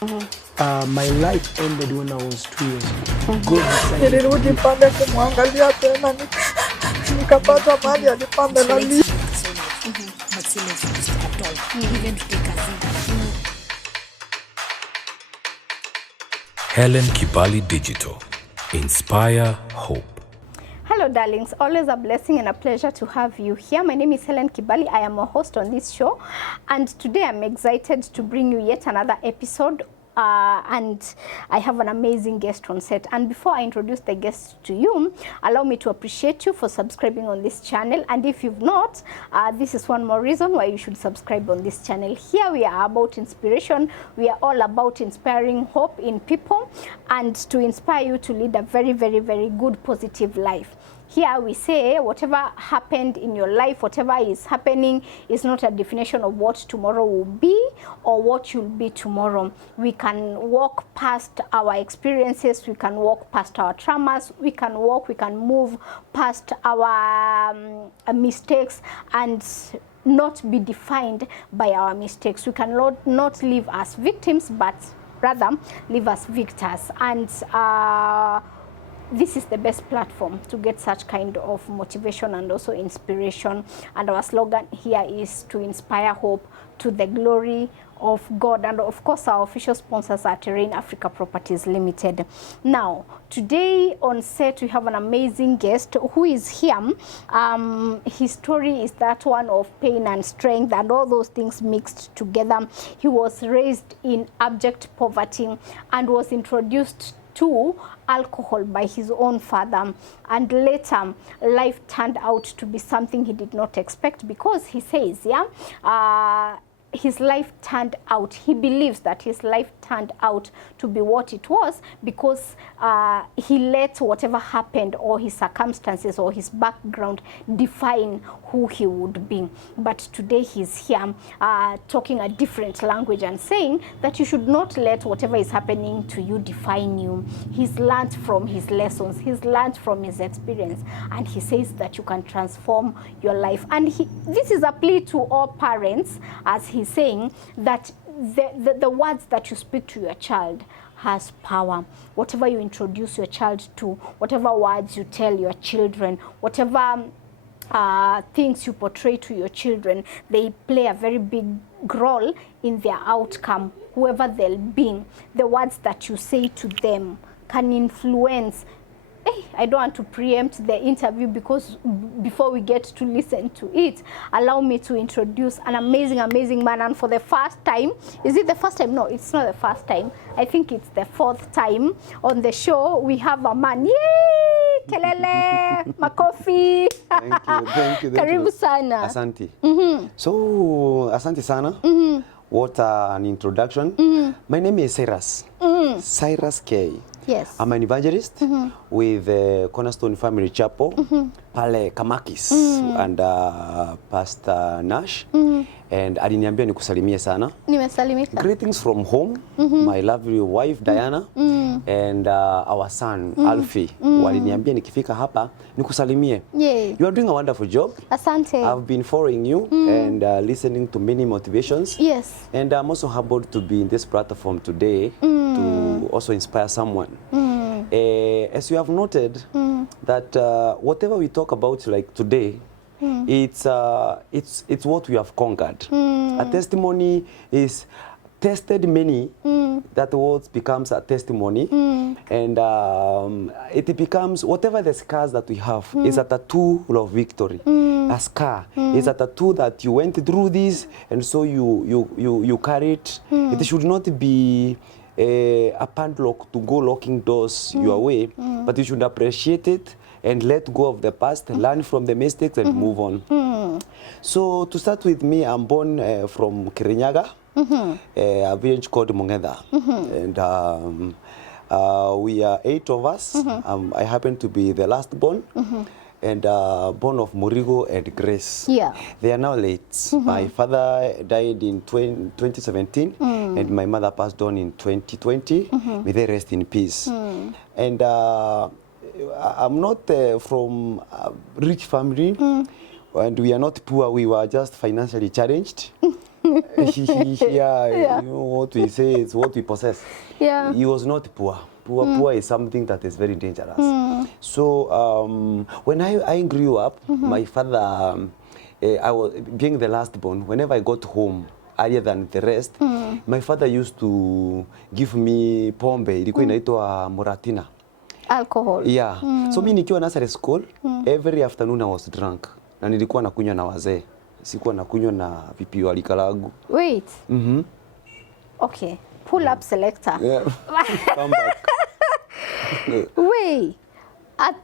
My life ended when I was 2 years old. God decided. Nilirudi pale kumwangalia tena nikapata mali alipanda na But still exist at all, even to take a seat. Helen Kibali Digital. Inspire hope. Hello darlings, always a blessing and a pleasure to have you here. My name is Helen Kibali. I am a host on this show, and today I'm excited to bring you yet another episode. And I have an amazing guest on set. And before I introduce the guest to you, allow me to appreciate you for subscribing on this channel. And if you've not, this is one more reason why you should subscribe on this channel. Here we are about inspiration. We are all about inspiring hope in people and to inspire you to lead a very, very, very good, positive life. Here we say whatever happened in your life, whatever is happening is not a definition of what tomorrow will be or what you'll be tomorrow. We can walk past our experiences, we can walk past our traumas, we can move past our mistakes and not be defined by our mistakes. We can not live as victims, but rather live as victors. And this is the best platform to get such kind of motivation and also inspiration. And our slogan here is to inspire hope to the glory of God. And of course, our official sponsors are Terrain Africa Properties Limited. Now, today on set, we have an amazing guest who is here. His story is that one of pain and strength and all those things mixed together. He was raised in abject poverty and was introduced to alcohol by his own father, and later life turned out to be something he did not expect, because he says his life turned out, he believes that his life turned out to be what it was because he let whatever happened or his circumstances or his background define who he would be. But today he's here talking a different language and saying that you should not let whatever is happening to you define you. He's learned from his lessons, he's learned from his experience, and he says that you can transform your life. And this is a plea to all parents, as he's saying that the words that you speak to your child has power. Whatever you introduce your child to, whatever words you tell your children, whatever things you portray to your children, they play a very big role in their outcome, whoever they'll be. The words that you say to them can influence. I don't want to preempt the interview, because before we get to listen to it, allow me to introduce an amazing man. And for the first time, is it the first time? No, it's not the first time. I think it's the fourth time on the show. We have a man. Yay! Kelele, makofi. Thank you. Karibu sana. Asante. So, asante sana. What an introduction. My name is Cyrus. Cyrus K. Yes. I'm an evangelist with Cornerstone Family Chapel, pale Kamakis, and Pastor Nash. And aliniambia nikusalimie sana. Nimesalimika. Greetings from home, my lovely wife Diana, and our son Alfie. Waliniambia nikifika hapa nikusalimie. Yay. You are doing a wonderful job. Asante. I've been following you and listening to many motivations. Yes. And I'm also humbled to be in this platform today to also inspire someone. As you have noted, that whatever we talk about like today, it's what we have conquered. A testimony is tested many, that word becomes a testimony, and it becomes whatever the scars that we have is a tattoo of victory. A scar is a tattoo that you went through this, and so you carry it. It should not be a padlock to go locking doors your way, but you should appreciate it and let go of the past, learn from the mistakes and move on. So to start with me, I'm born from Kirinyaga, a village called Mongeda, and we are 8 of us. I happen to be the last born. And born of Murigo and Grace. Yeah. They are now late. My father died in 2017, and my mother passed on in 2020. May they rest in peace. And I'm not from a rich family, and we are not poor. We were just financially challenged. You know what we say, it's what we possess. Yeah. He was not poor. Poor is something that is very dangerous. So when I grew up, my father, I was being the last born. Whenever I got home earlier than the rest, my father used to give me pombe, ilikuwa inaitwa moratina. Alcohol. Yeah. So mimi nikiwa nursery school, every afternoon I was drunk. Na nilikuwa nakunywa na wazee. Sikuwa nakunywa na vipi walikalagu. Wait. Okay. Pull up selector. Yeah. Come back. Wait. At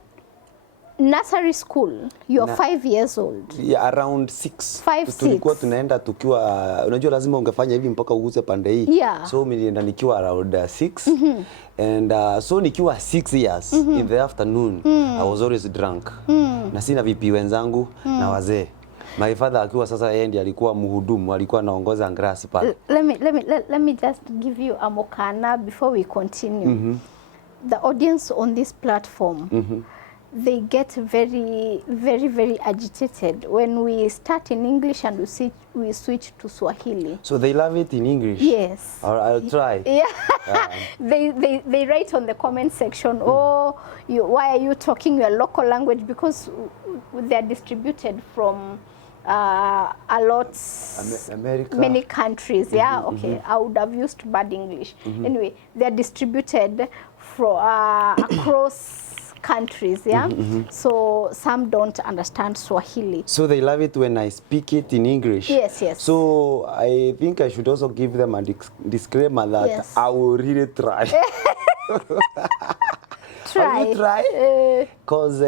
nursery school, you're 5 years old. Yeah, around 6. 5, Tulikuwa 6. tunaenda tukiwa, unajua lazima ungefanya hivi mpaka uguze pande hii. Yeah. So nilienda nikiwa around 6. And so nikiwa 6 years in the afternoon, I was always drunk. Na sina vipi wenzangu na wazee. My father akiwa sasa yeye ndiye alikuwa mhudumu, alikuwa anaongoza grass pale. Let me just give you a mokana before we continue. The audience on this platform, they get very agitated when we start in English and we switch to Swahili. So they love it in English. Yes. I'll try. Yeah. They write on the comment section, oh, why are you talking your local language? Because they're distributed from a lot, America. many countries. Yeah, okay. I would have used bad English. Anyway, they're distributed from across countries. Yeah. So some don't understand Swahili. So they love it when I speak it in English. Yes, yes. So I think I should also give them a disclaimer that Yes. I will really try. Try. I will try. Because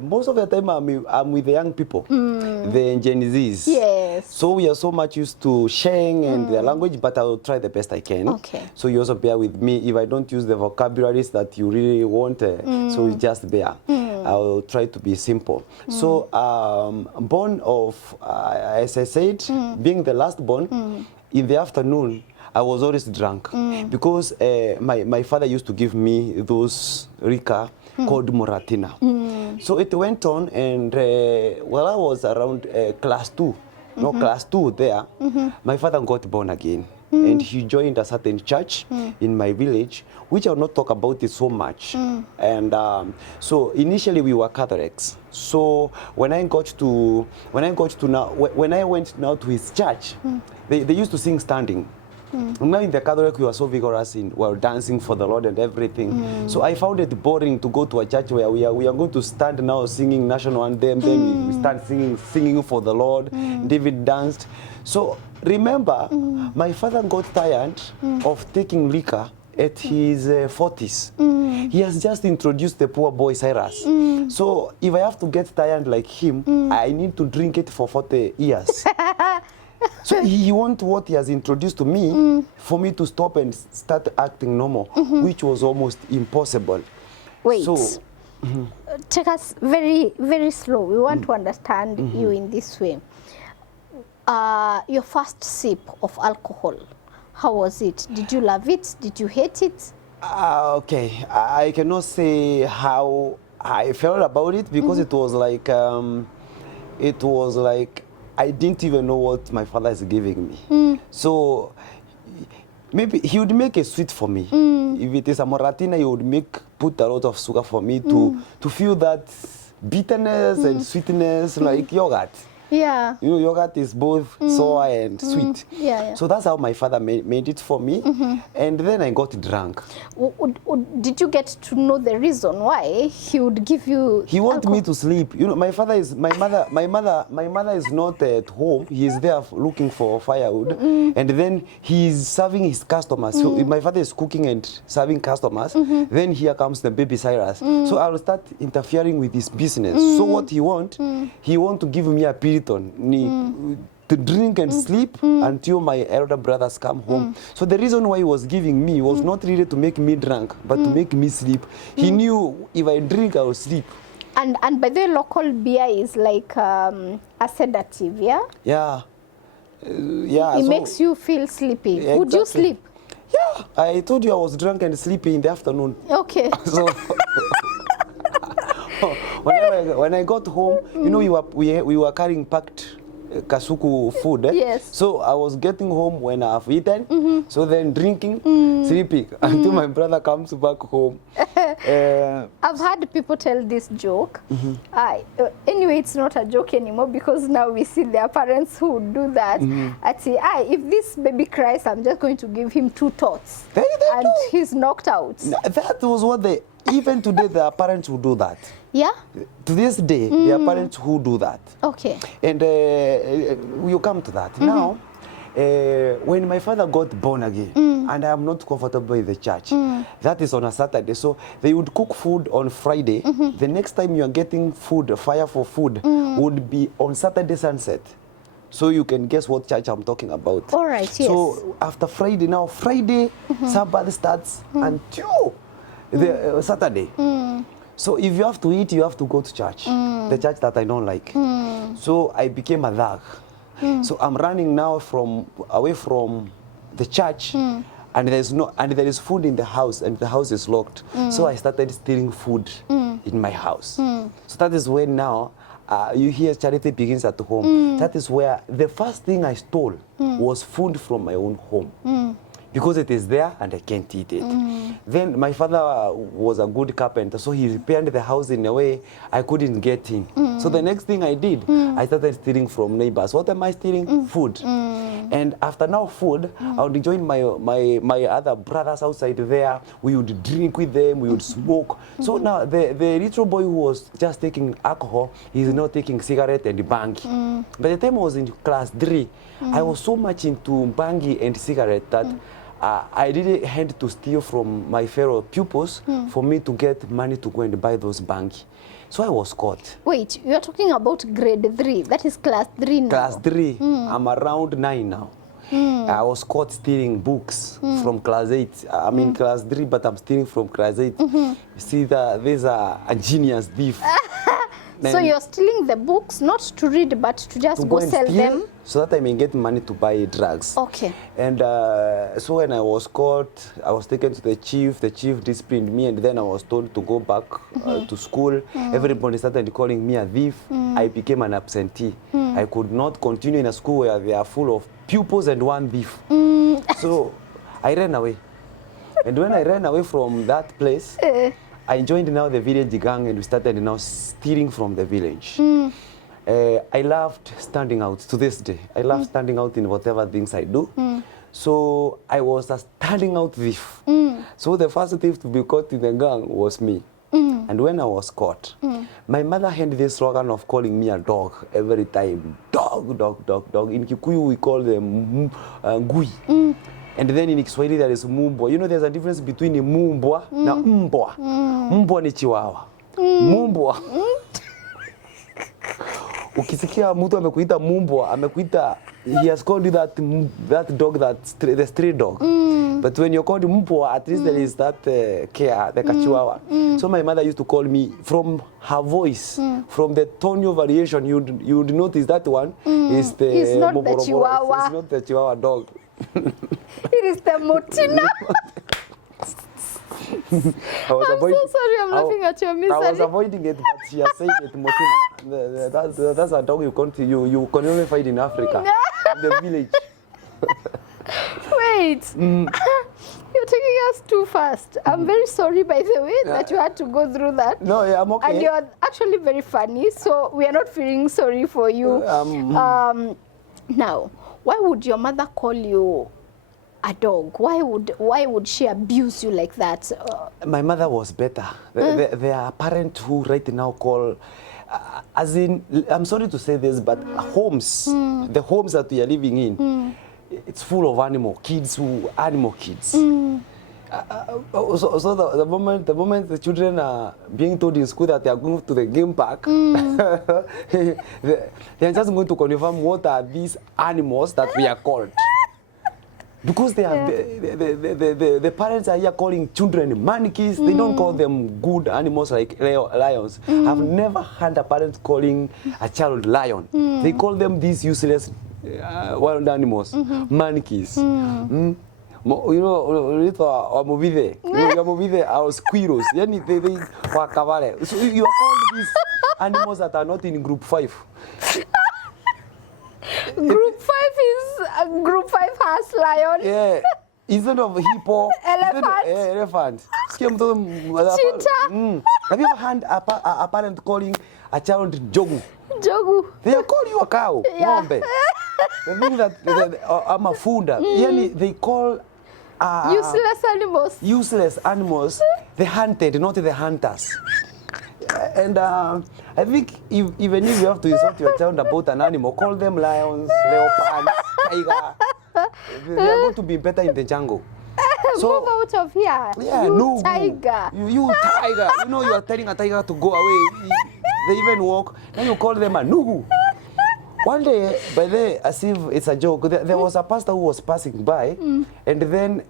most of the time I'm with the young people, the Gen Zs. Yes. So we are so much used to sharing and their language, but I will try the best I can. Okay. So you also bear with me if I don't use the vocabularies that you really want. So you just bear. I will try to be simple. So born of, as I said, being the last born, in the afternoon, I was always drunk because my father used to give me those Rika called Moratina. So it went on, and while I was around class 2, class 2 there, my father got born again. And he joined a certain church in my village, which I will not talk about it so much. And so initially we were Catholics. So when I went now to his church, they used to sing standing. Now in the Catholic, we were so vigorous in dancing for the Lord and everything. So I found it boring to go to a church where we are going to stand now singing national anthem. Then we start singing for the Lord. David danced. So remember, my father got tired of taking liquor at his 40s. He has just introduced the poor boy Cyrus. So if I have to get tired like him, I need to drink it for 40 years. So he wants what he has introduced to me for me to stop and start acting normal, which was almost impossible. Wait. So, take us very slow. We want to understand you in this way. Your first sip of alcohol, how was it? Did you love it? Did you hate it? Okay, I cannot say how I felt about it because it was like I didn't even know what my father is giving me. So maybe he would make a sweet for me. If it is a moratina, he would put a lot of sugar for me to feel that bitterness and sweetness like yogurt. Yeah. You know, yogurt is both sour and sweet. Yeah. So that's how my father made it for me. And then I got drunk. Did you get to know the reason why he would give you? He wanted me to sleep. You know, my mother is not at home. He is there looking for firewood. And then he is serving his customers. So if my father is cooking and serving customers, then here comes the baby Cyrus. So I will start interfering with his business. So what he want to give me a piriton. To drink and sleep until my elder brothers come home. So the reason why he was giving me was not really to make me drunk, but to make me sleep. He knew if I drink, I will sleep. And by the way, local beer is like a sedative, yeah? Yeah. Yeah. It makes you feel sleepy. Yeah, Would you exactly. sleep? Yeah. I told you I was drunk and sleepy in the afternoon. Okay. So when I got home, you know, we were carrying packed kasuku food. Yes. So I was getting home when I've eaten. So then drinking, sleeping until my brother comes back home. I've had people tell this joke. Anyway, it's not a joke anymore because now we see their parents who do that. I say, if this baby cries, I'm just going to give him 2 tots. And he's knocked out. That was what they, even today, their parents who do that. Yeah? To this day, there are parents who do that. Okay. And you come to that. Now, when my father got born again, and I am not comfortable in the church, that is on a Saturday. So they would cook food on Friday. The next time you are getting food, fire for food, would be on Saturday sunset. So you can guess what church I'm talking about. All right, yes. So after Friday, now Friday, Sabbath starts until the Saturday. So if you have to eat, you have to go to church. The church that I don't like. So I became a thug. So I'm running now away from the church, and there is food in the house, and the house is locked. So I started stealing food in my house. So that is when now you hear charity begins at home. That is where the first thing I stole was food from my own home. Because it is there and I can't eat it. Then my father was a good carpenter, so he repaired the house in a way I couldn't get in. So the next thing I did, I started stealing from neighbors. What am I stealing? Food. And after now food, I would join my other brothers outside there. We would drink with them, we would smoke. So now the little boy who was just taking alcohol, he's now taking cigarette and bangi. By the time I was in class 3, I was so much into bangi and cigarette that I didn't had to steal from my fellow pupils for me to get money to go and buy those bangi. So I was caught. Wait, you're talking about grade 3. That is class 3 now. Class 3. I'm around 9 now. I was caught stealing books from class 8. I'm in class 3, but I'm stealing from class 8. You see, there's a genius thief. So you're stealing the books, not to read, but to just go sell them? So that I may get money to buy drugs. Okay. And so when I was caught, I was taken to the chief. The chief disciplined me, and then I was told to go back to school. Everybody started calling me a thief. I became an absentee. I could not continue in a school where they are full of pupils and one thief. So I ran away. And when I ran away from that place, I joined now the village gang, and we started now stealing from the village. I loved standing out to this day. I love standing out in whatever things I do. So I was a standing out thief. So the first thief to be caught in the gang was me. And when I was caught, my mother had this slogan of calling me a dog every time. Dog, dog, dog, dog. In Kikuyu we call them ngui. And then in Kiswahili there is mumbwa. You know there's a difference between mumbwa na mbwa. Mbwa ni chihuahua. Mumbwa. Ukisikia mtu amekuita mumbwa, amekuita, he has called you that dog, the stray dog. But when you're called mumbwa, at least there is that care, the chihuahua. So my mother used to call me, from her voice, from the tonal variation, you would notice that one is the It's not the chihuahua. It's not the chihuahua dog. It is the motina. I'm so sorry, I'm laughing at your misery. I was avoiding it, but she has said it, motina. That's a dog you can only find in Africa, in the village. Wait, you're taking us too fast. I'm very sorry, by the way, that you had to go through that. No, yeah, I'm okay. And you're actually very funny, so we are not feeling sorry for you. Now, why would your mother call you a dog? Why would she abuse you like that? My mother was better. There are parents who right now call, as in, I'm sorry to say this, but homes, the homes that we are living in, it's full of animal kids. So the moment the children are being told in school that they are going to the game park, they are just going to confirm what are these animals that we are called. Because they are, the parents are here calling children monkeys. They don't call them good animals like lions. I've never had a parent calling a child lion. They call them these useless wild animals, monkeys. You know, wamovide are squirrels. So you are called these animals that are not in group 5. Group 5 is Group 5 has lion. Yeah. Instead of hippo, Elephant. Elephant. Sikia mtoto Cheetah. Have you ever heard a parent calling a child jogu? Jogu. They call you a cow, Yeah. ng'ombe. The thing that I'm a funda. Yani they call useless animals the hunted, not the hunters. And I think even if you have to insult your child about an animal, call them lions, leopards, tiger. They are going to be better in the jungle. Move out of here. Yeah, you no, tiger. You tiger. You know you are telling a tiger to go away. They even walk. Then you call them a nugu. One day, by the as if it's a joke, there was a pastor who was passing by, and then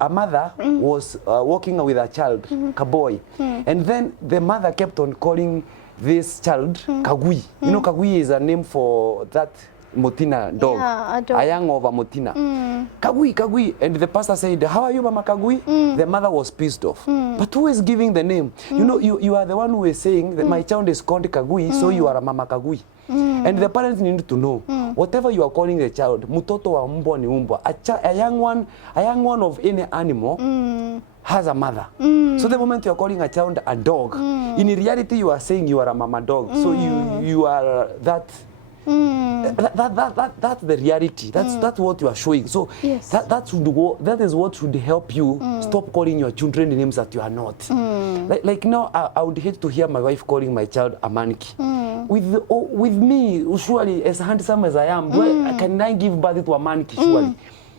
a mother was walking with a child, a boy, and then the mother kept on calling this child Kagui. You know, Kagui is a name for that Motina dog, Yeah, a dog. a young of a Motina. Kagui, Kagui. And the pastor said, how are you, Mama Kagui? The mother was pissed off. But who is giving the name? You know, you are the one who is saying that my child is called Kagui, so you are a Mama Kagui. And the parents need to know, whatever you are calling the child, mutoto wa mbwa ni mbwa. A young one of any animal has a mother. So the moment you are calling a child a dog, in reality you are saying you are a mama dog. So you are that. That's the reality. That's what you are showing. So Yes. that is what should help you stop calling your children names that you are not. Like now, I would hate to hear my wife calling my child a monkey. With me, surely as handsome as I am, can I give birth to a monkey? Surely.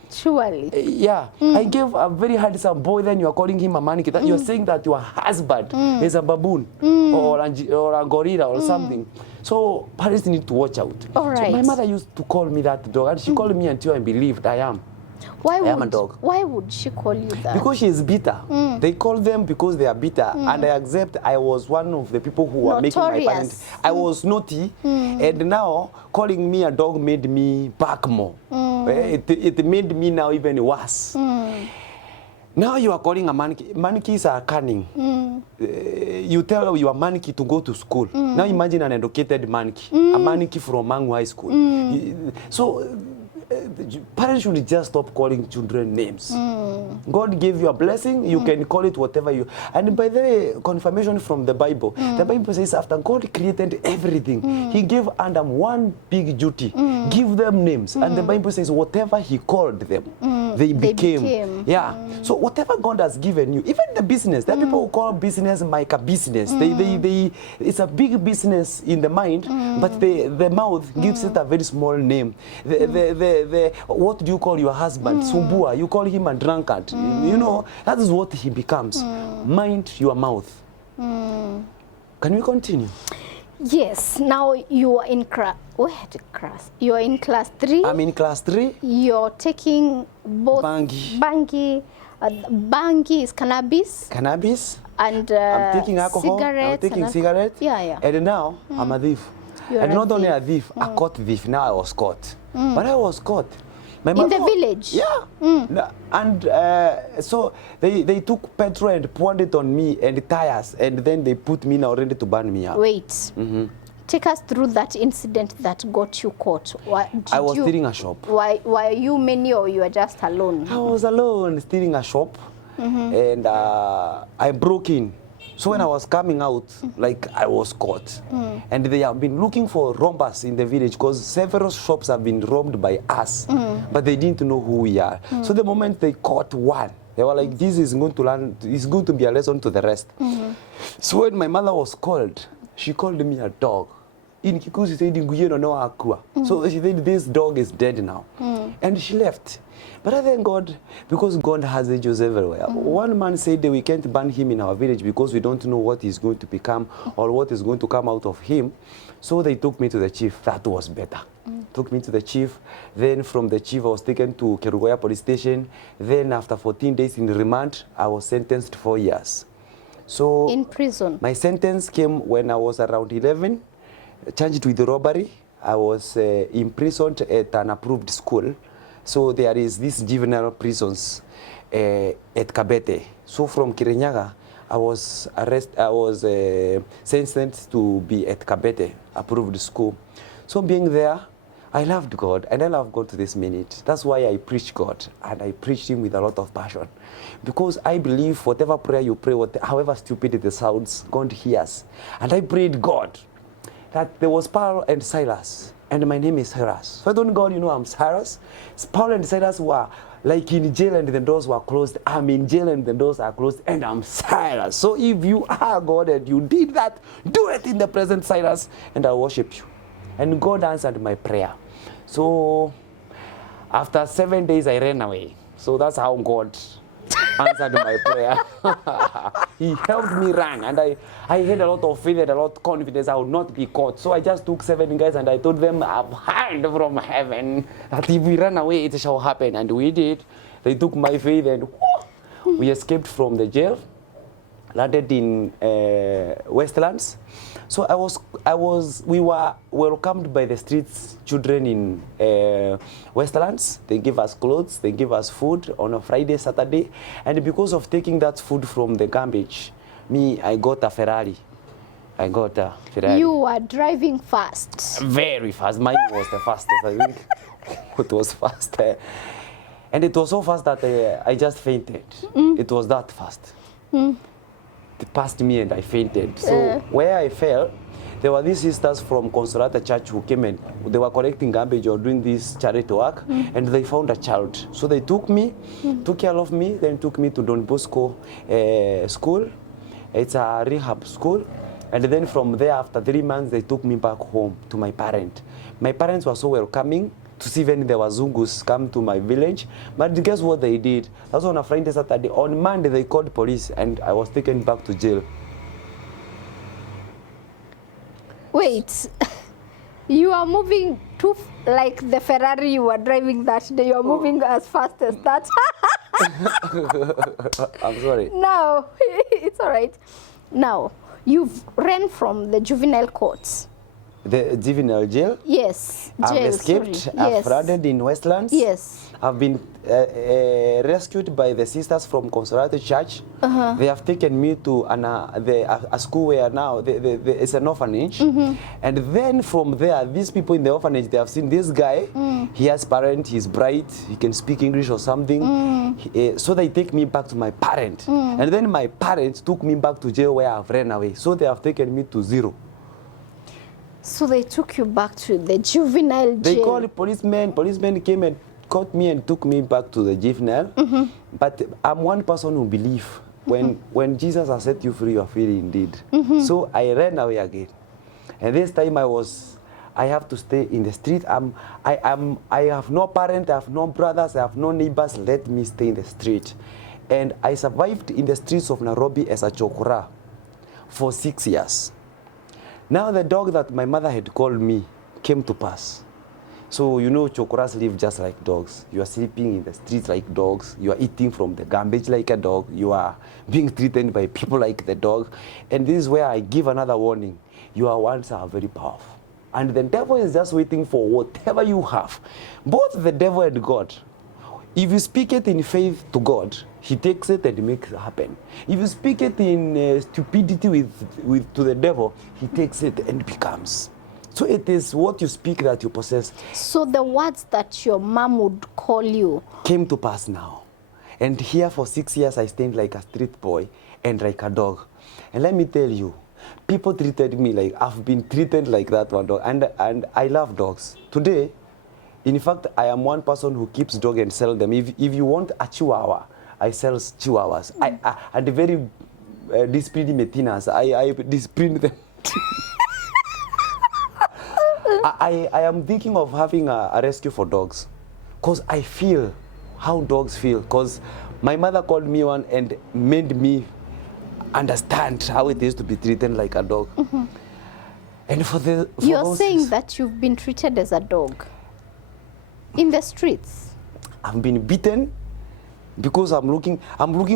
Surely. Yeah, I gave a very handsome boy, then you are calling him a monkey. That you're saying that your husband is a baboon or a gorilla or something. So parents need to watch out. All right. So my mother used to call me that dog, and she called me until I believed I am. Why I am a dog. Why would she call you that? Because she is bitter. They call them because they are bitter. And I accept I was one of the people who were making my parents. I was naughty. And now calling me a dog made me back more. It made me now even worse. Now you are calling a monkey. Monkeys are cunning. You tell your monkey to go to school. Now imagine an educated monkey. A monkey from Mangu High School. So parents should just stop calling children names. God gave you a blessing, you can call it whatever you. And by the way, confirmation from the Bible. The Bible says after God created everything, He gave Adam one big duty. Give them names. And the Bible says whatever He called them, they became. Yeah. So whatever God has given you, even the business, there are people who call business like a business. It's a big business in the mind, but the mouth gives it a very small name. What do you call your husband? Sumbua. You call him a drunkard. You know, that is what he becomes. Mind your mouth. Can we continue? Yes. Now you are in class. You are in class 3. I'm in class 3. You're taking both Bangi. Bangi is cannabis. Cannabis. And I'm taking alcohol. I'm taking cigarettes. Yeah. And now I'm a thief. You're and a not only thief. a thief, a caught thief. Now I was caught. But I was caught. My In mother the village? Yeah. And so they took petrol and poured it on me and tires, and then they put me now ready to burn me up. Wait. Take us through that incident that got you caught. I was stealing a shop. Were you many or you were just alone? I was alone stealing a shop, and I broke in. So when I was coming out, like I was caught. And they have been looking for robbers in the village because several shops have been robbed by us, but they didn't know who we are. So the moment they caught one, they were like, this is going to learn, it's going to be a lesson to the rest. So when my mother was called, she called me a dog. In Kikuyu, she said, so she said, this dog is dead now. And she left. But I thank God, because God has angels everywhere. One man said that we can't ban him in our village because we don't know what he's going to become or what is going to come out of him. So they took me to the chief. That was better. Took me to the chief. Then from the chief, I was taken to Kerugoya police station. Then after 14 days in remand, I was sentenced 4 years. So In prison? My sentence came when I was around 11, charged with robbery. I was imprisoned at an approved school. So there is this juvenile prisons at Kabete. So from Kirinyaga, I was sentenced to be at Kabete, approved school. So being there, I loved God, and I love God to this minute. That's why I preach God, and I preached Him with a lot of passion. Because I believe whatever prayer you pray, however stupid it sounds, God hears. And I prayed God that there was Paul and Silas, and my name is Cyrus. So I don't God, you know I'm Cyrus. Paul and Silas were like in jail and the doors were closed. I'm in jail and the doors are closed, and I'm Cyrus. So if you are God and you did that, do it in the present Cyrus, and I worship you. And God answered my prayer. So after 7 days, I ran away. So that's how God answered my prayer. He helped me run, and I had a lot of faith and a lot of confidence I would not be caught. So I just took 7 guys and I told them, I've heard from heaven that if we run away, it shall happen. And we did. They took my faith and we escaped from the jail, landed in Westlands. So we were welcomed by the streets children in Westlands. They give us clothes, they give us food on a Friday, Saturday. And because of taking that food from the garbage, I got a Ferrari. I got a Ferrari. You were driving fast. Very fast. Mine was the fastest, I think. It was fast. And it was so fast that I just fainted. It was that fast. It passed me and I fainted. So where I fell, there were these sisters from Consolata Church who came and they were collecting garbage or doing this charity work, and they found a child. So they took me, took care of me, then took me to Don Bosco school. It's a rehab school. And then from there, after 3 months, they took me back home to my parents. My parents were so welcoming to see when the Wazungus come to my village. But guess what they did? That was on a Friday, Saturday. On Monday, they called police and I was taken back to jail. Wait, you are moving too, like the Ferrari you were driving that day, you are moving as fast as that. I'm sorry. No, it's all right. Now, you've ran from the juvenile courts. The juvenile jail? Yes, jail, I've escaped. sorry. I've Yes. flooded in Westlands. Yes. I've been rescued by the sisters from Consolata Church. They have taken me to a school where now it's an orphanage. And then from there, these people in the orphanage, they have seen this guy. He has parents, he's bright, he can speak English or something. So they take me back to my parent. And then my parents took me back to jail where I've ran away. So they have taken me to zero. So they took you back to the juvenile jail. They called policemen. Policemen came and caught me and took me back to the juvenile. But I'm one person who believes when Jesus has set you free, you are free indeed. So I ran away again. And this time I have to stay in the street. I have no parents, I have no brothers, I have no neighbors. Let me stay in the street. And I survived in the streets of Nairobi as a chokora for 6 years. Now the dog that my mother had called me came to pass. So you know chokoras live just like dogs. You are sleeping in the streets like dogs. You are eating from the garbage like a dog. You are being treated by people like the dog. And this is where I give another warning. Your words are very powerful. And the devil is just waiting for whatever you have. Both the devil and God. If you speak it in faith to God, he takes it and makes it happen. If you speak it in stupidity to the devil, he takes it and becomes. So it is what you speak that you possess. So the words that your mom would call you came to pass now. And here for 6 years, I stayed like a street boy and like a dog. And let me tell you, people treated me like I've been treated like that one dog. And I love dogs. Today, in fact, I am one person who keeps dogs and sells them. If you want a chihuahua, I sell chihuahuas. And very disciplined metinas. I discipline them. I am thinking of having a rescue for dogs. Because I feel how dogs feel. Because my mother called me one and made me understand how it is to be treated like a dog. And you're saying that you've been treated as a dog in the streets? I've been beaten because I'm looking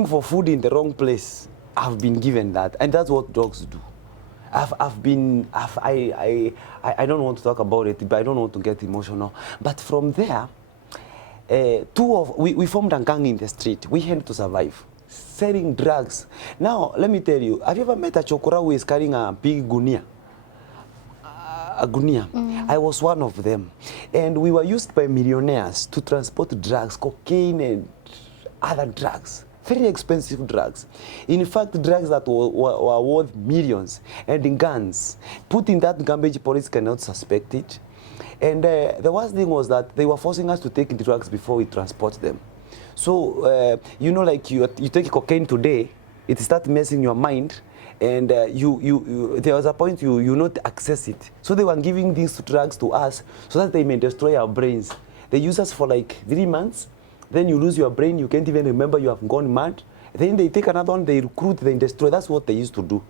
for food in the wrong place. I've been given that, and that's what dogs do. I don't want to talk about it, but I don't want to get emotional. But from there, we formed a gang in the street. We had to survive, selling drugs. Now, let me tell you, have you ever met a chokora who is carrying a big gunia? a gunia. I was one of them. And we were used by millionaires to transport drugs, cocaine and other drugs. Very expensive drugs. In fact, drugs that were worth millions. And in guns. Put in that garbage, police cannot suspect it. And the worst thing was that they were forcing us to take the drugs before we transport them. So, you know, like you take cocaine today, it starts messing your mind. And there was a point you not access it. So they were giving these drugs to us so that they may destroy our brains. They use us for like 3 months. Then you lose your brain, you can't even remember you have gone mad. Then they take another one, they recruit, they destroy. That's what they used to do.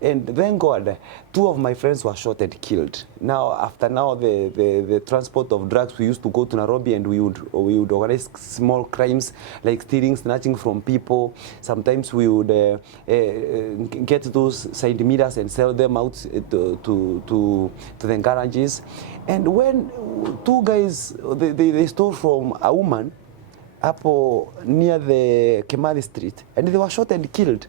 And thank God, 2 of my friends were shot and killed. Now, after the transport of drugs, we used to go to Nairobi and we would organize small crimes like stealing, snatching from people. Sometimes we would get those side mirrors and sell them out to the garages. And when 2 guys, they stole from a woman up near the Kemali Street, and they were shot and killed.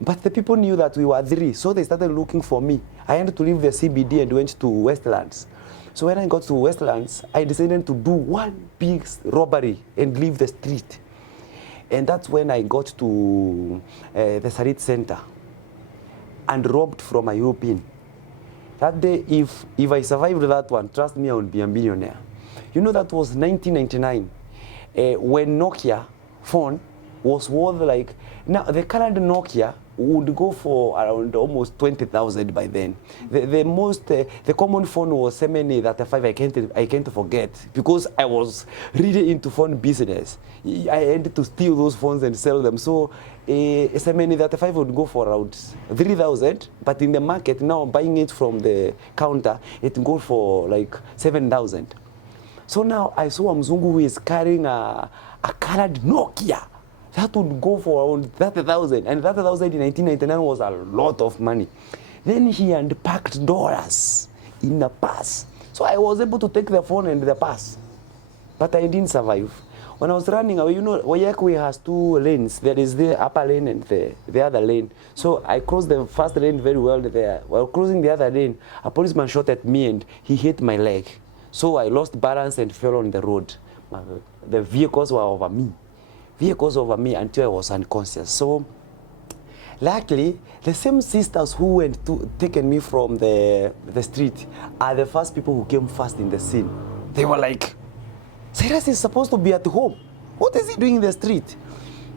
But the people knew that we were 3, so they started looking for me. I had to leave the CBD and went to Westlands. So when I got to Westlands, I decided to do one big robbery and leave the street. And that's when I got to the Sarit Center and robbed from a European. That day, if I survived that one, trust me, I would be a millionaire. You know, that was 1999. When Nokia phone was worth like, now the current Nokia would go for around almost 20,000 by then. The common phone was M35. I can't forget, because I was really into phone business. I had to steal those phones and sell them. So SM35 would go for around 3,000, but in the market now, buying it from the counter, it goes for like 7,000. So now I saw a Mzungu who is carrying a colored Nokia. That would go for around 30,000. And 30,000 in 1999 was a lot of money. Then he unpacked dollars in a purse. So I was able to take the phone and the purse. But I didn't survive. When I was running away, you know, Wayakwe has 2 lanes. There is the upper lane and the other lane. So I crossed the first lane very well there. While crossing the other lane, a policeman shot at me and he hit my leg. So I lost balance and fell on the road. The vehicles were over me. Until I was unconscious. So luckily, the same sisters who went to taken me from the street are the first people who came first in the scene. They were like, Cyrus is supposed to be at home. What is he doing in the street?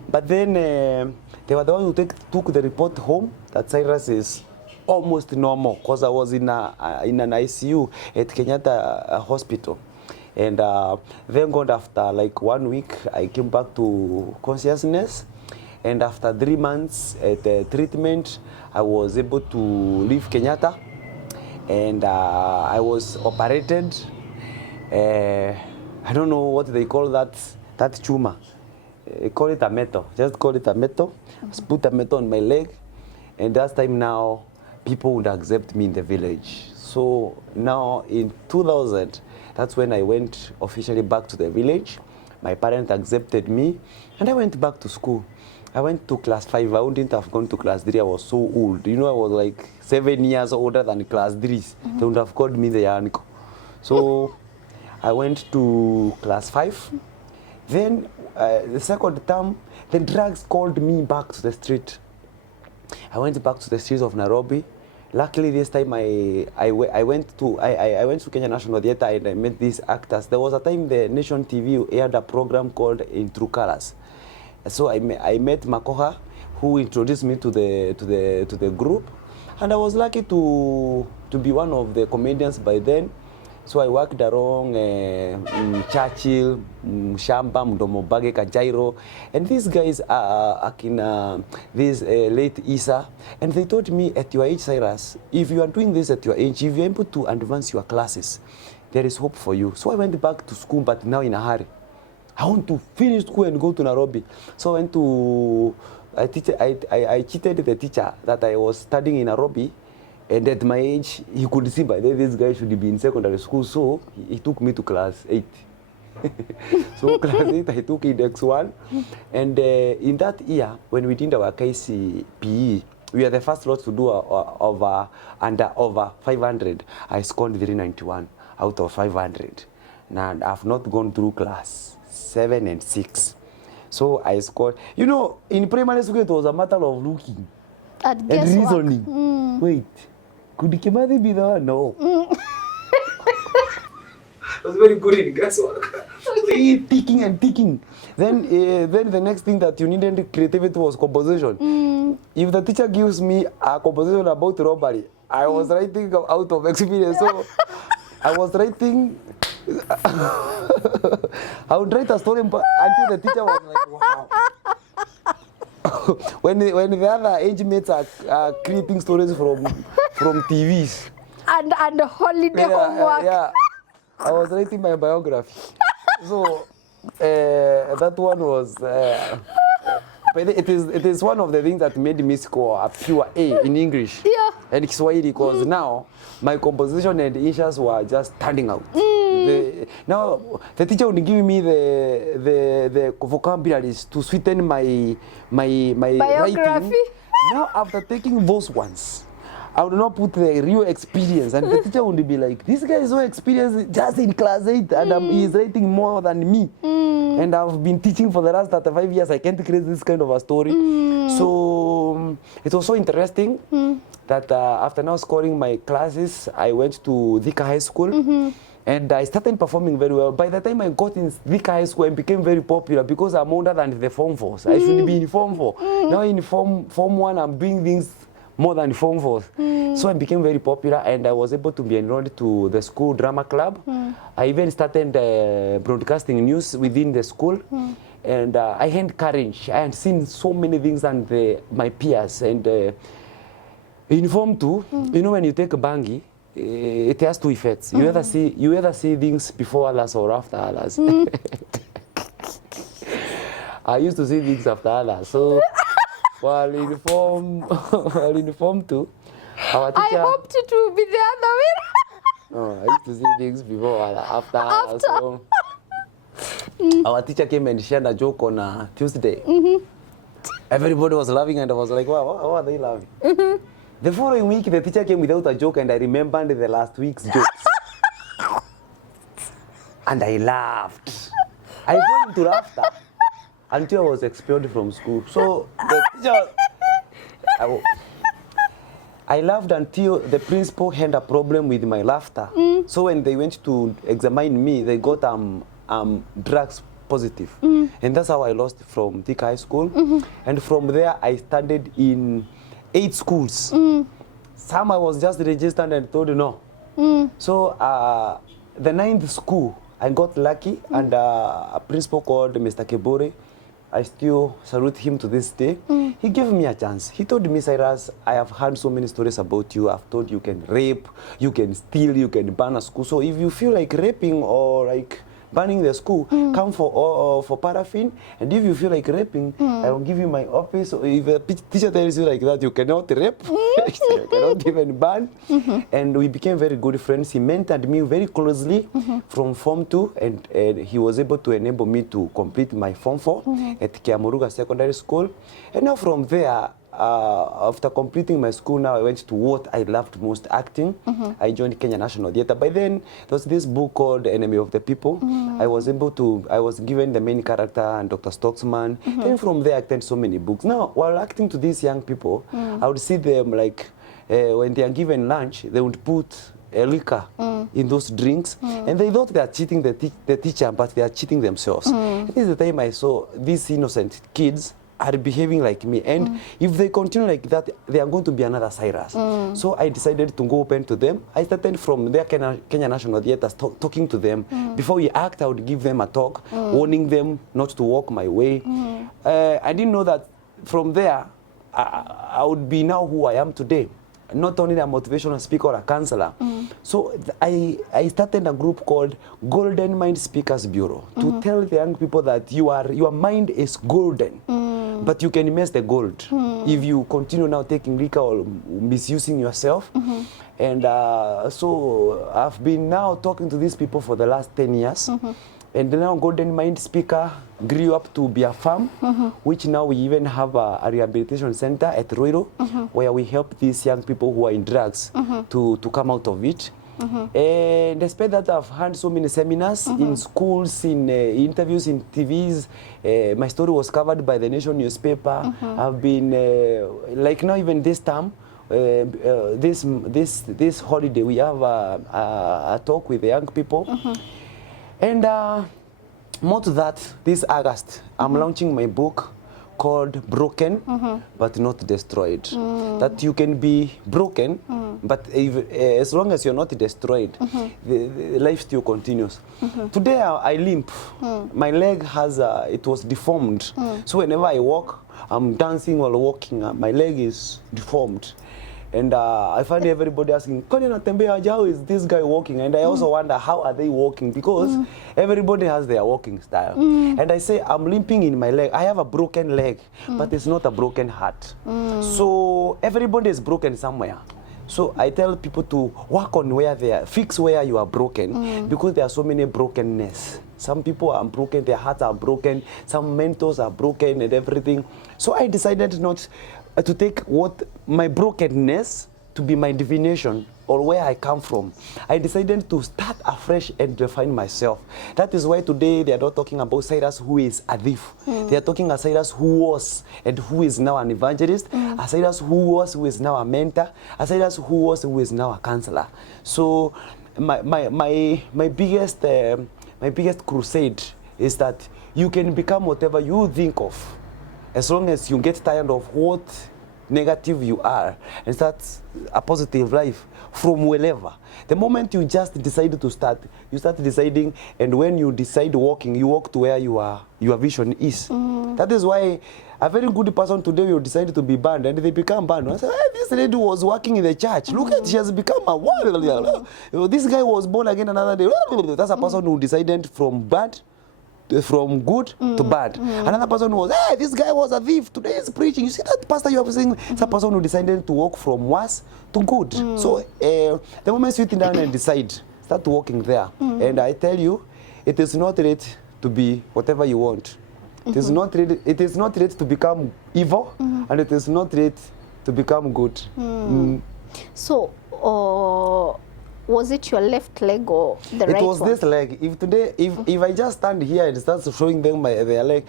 But then they were the ones who took the report home that Cyrus is almost normal, because I was in an ICU at Kenyatta Hospital. And then God, after like 1 week, I came back to consciousness. And after 3 months at treatment, I was able to leave Kenyatta. And I was operated. I don't know what they call that tumor. Call it a metal. Just call it a metal. Just put a metal on my leg. And that time now, people would accept me in the village. So now in 2000, that's when I went officially back to the village. My parents accepted me, and I went back to school. I went to class 5. I wouldn't have gone to class 3. I was so old. You know, I was like 7 years older than class 3s. They would have called me the uncle. So I went to class 5. Then the second term, the drugs called me back to the street. I went back to the streets of Nairobi. Luckily, this time I went to Kenya National Theatre and I met these actors. There was a time the Nation TV aired a program called In True Colors. So I met Makoha, who introduced me to the group, and I was lucky to be one of the comedians by then. So I worked along Churchill, Shamba, Mdomobage, Kajairo, and these guys are this late Isa, and they told me, at your age, Cyrus, if you are doing this at your age, if you're able to advance your classes, there is hope for you. So I went back to school, but now in a hurry. I want to finish school and go to Nairobi. So I went to, I cheated the teacher that I was studying in Nairobi. And at my age, he could see by then this guy should be in secondary school, so he took me to class 8. So class 8, I took index 1. And in that year, when we did our KCPE, we are the first lot to do over 500. I scored 391 out of 500. And I've not gone through class 7 and 6. So I scored. You know, in primary school, it was a matter of looking And and guesswork. reasoning. Wait, could Kimathi be the one? No. I was very good in guesswork. Ticking and ticking. Then the next thing that you needed creativity was composition. If the teacher gives me a composition about robbery, I was writing out of experience. So I was writing. I would write a story until the teacher was like, wow. when the other age mates are creating stories from TVs. And holiday homework. Yeah. I was writing my biography. So that one was. But it is one of the things that made me score a pure A in English and Kiswahili, because now my composition and issues were just turning out. Now the teacher would give me the vocabularies to sweeten my Biography. writing. Now after taking those ones, I would not put the real experience, and the teacher would be like, this guy is so experienced just in class 8 and he's writing more than me. And I've been teaching for the last 35 years. I can't create this kind of a story. So it was so interesting that after now scoring my classes, I went to Thika High School. And I started performing very well. By the time I got in Thika High School, I became very popular because I'm older than the Form 4s. I should be in Form 4. Now in Form 1, I'm doing things more than Form 4s. So I became very popular, and I was able to be enrolled to the school drama club. I even started broadcasting news within the school. And I had courage. I had seen so many things than my peers. And in Form 2, you know, when you take a bangi, it has two effects. You either see things before others or after others. I used to see things after others. So while in Form 2, our teacher. I hoped it would be the other way. I used to see things before after. So our teacher came and shared a joke on a Tuesday. Everybody was laughing, and I was like, wow, what are they laughing? The following week, the teacher came without a joke, and I remembered the last week's jokes. And I laughed. I fell into laughter until I was expelled from school. So the teacher, I laughed until the principal had a problem with my laughter. So when they went to examine me, they got drugs positive. And that's how I lost from Thika High School. And from there, I studied in 8 schools. Some I was just registered and told no. So the 9th school, I got lucky, and a principal called Mr. Kebore, I still salute him to this day. He gave me a chance. He told me, Cyrus, I have heard so many stories about you. I've told you can rape, you can steal, you can burn a school. So if you feel like raping or like burning the school, come for paraffin. And if you feel like raping, I will give you my office. So if a teacher tells you like that, you cannot rape, you cannot even burn. And we became very good friends. He mentored me very closely from Form 2, and he was able to enable me to complete my Form 4 at Kiamuruga Secondary School. And now from there, after completing my school, now I went to what I loved most, acting. I joined Kenya National Theatre. By then, there was this book called Enemy of the People. I was given the main character and Dr. Stocksman. Then from there, I acted so many books. Now, while acting to these young people, I would see them like, when they are given lunch, they would put a liquor in those drinks, and they thought they are cheating the teacher, but they are cheating themselves. This is the time I saw these innocent kids are behaving like me, and if they continue like that, they are going to be another Cyrus. So I decided to go open to them. I started from their Kenya National Theatre, talking to them. Before we act, I would give them a talk, warning them not to walk my way. I didn't know that from there, I would be now who I am today. Not only a motivational speaker or a counselor. So I started a group called Golden Mind Speakers Bureau to tell the young people that your mind is golden, but you can miss the gold if you continue now taking liquor or misusing yourself. And so I've been now talking to these people for the last 10 years. And now Golden Mind Speaker grew up to be a farm, which now we even have a rehabilitation center at Rewritten, where we help these young people who are in drugs to come out of it. And despite that, I've had so many seminars in schools, in interviews, in TVs. My story was covered by the Nation newspaper. I've been, like now even this time, this holiday, we have a talk with the young people. And more to that, this August, I'm launching my book called Broken, but Not Destroyed. That you can be broken, but as long as you're not destroyed, the life still continues. Today I limp. My leg has, it was deformed. So whenever I walk, I'm dancing while walking, my leg is deformed. And I find everybody asking, how is this guy walking? And I also wonder, how are they walking? Because everybody has their walking style. And I say, I'm limping in my leg. I have a broken leg, but it's not a broken heart. So everybody is broken somewhere. So I tell people to work on where they are, fix where you are broken, because there are so many brokenness. Some people are broken, their hearts are broken, some mentors are broken and everything. So I decided not to take what my brokenness to be my divination or where I come from. I decided to start afresh and define myself. That is why today they are not talking about Cyrus who is a thief. They are talking about Cyrus who was and who is now an evangelist, a Cyrus who is now a mentor, a Cyrus who is now a counselor. So my biggest crusade is that you can become whatever you think of, as long as you get tired of what negative you are and start a positive life from wherever. The moment you just decide to start, you start deciding, and when you decide walking, you walk to where your vision is. That is why a very good person today will decide to be banned, and they become banned. I say, hey, this lady was working in the church. Look at, she has become a warrior. This guy was born again another day. That's a person who decided from bad, from good to bad. Another person was, hey, this guy was a thief. Today he's preaching. You see that pastor you have seen? It's a person who decided to walk from worse to good. So the moment you sit down and decide, start walking there. And I tell you, it is not late to be whatever you want. It is not late to become evil, and it is not late to become good. So, was it your left leg or the right one? It was this leg. If today, if I just stand here and start showing them their leg,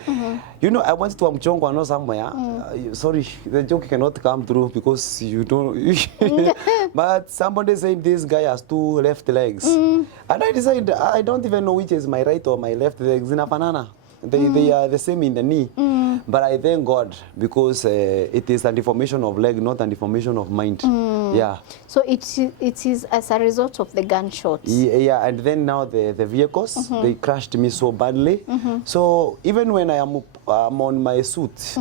you know, I went to Mchongo or somewhere. Sorry, the joke cannot come through because you don't. But somebody said this guy has two left legs, and I decided I don't even know which is my right or my left legs in a banana. They are the same in the knee. But I thank God because it is a deformation of leg, not a deformation of mind. Yeah. So it is as a result of the gunshots. Yeah, and then now the vehicles, they crashed me so badly. So even when I am on my suit,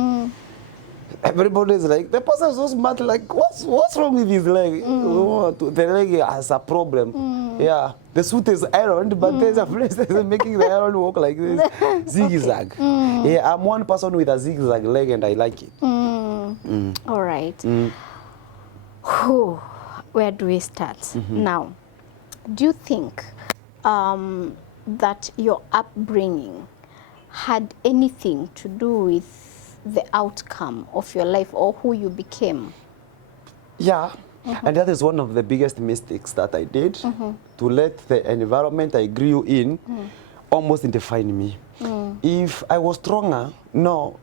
everybody is like, the person is so smart, like, what's wrong with his leg? The leg has a problem. Yeah, the suit is ironed, but there's a place that is making the iron walk like this, zigzag. Yeah, I'm one person with a zigzag leg and I like it. All right. Where do we start? Now, do you think that your upbringing had anything to do with the outcome of your life or who you became? Yeah, and that is one of the biggest mistakes that I did, to let the environment I grew in almost define me. If I was stronger, no,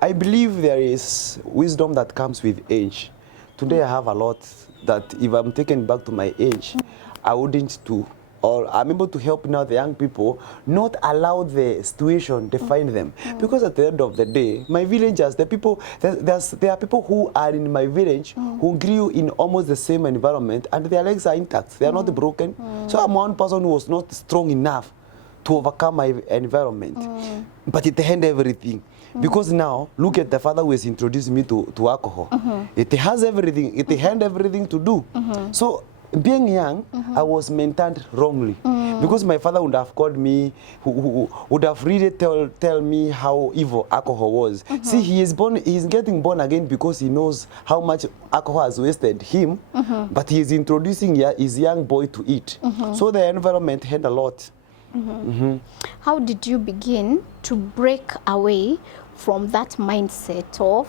I believe there is wisdom that comes with age. Today I have a lot that if I'm taken back to my age, I wouldn't do. Or I'm able to help now the young people not allow the situation define them. Because at the end of the day, my villagers, the people, there are people who are in my village who grew in almost the same environment and their legs are intact. They are not broken. So I'm one person who was not strong enough to overcome my environment. But it ended everything. Because now, look at the father who has introduced me to alcohol. It has everything. It had everything to do. So being young, I was maintained wrongly. Because my father would have called me, who would have really tell me how evil alcohol was. See, he's getting born again because he knows how much alcohol has wasted him, but he is introducing his young boy to it. So the environment had a lot. How did you begin to break away from that mindset of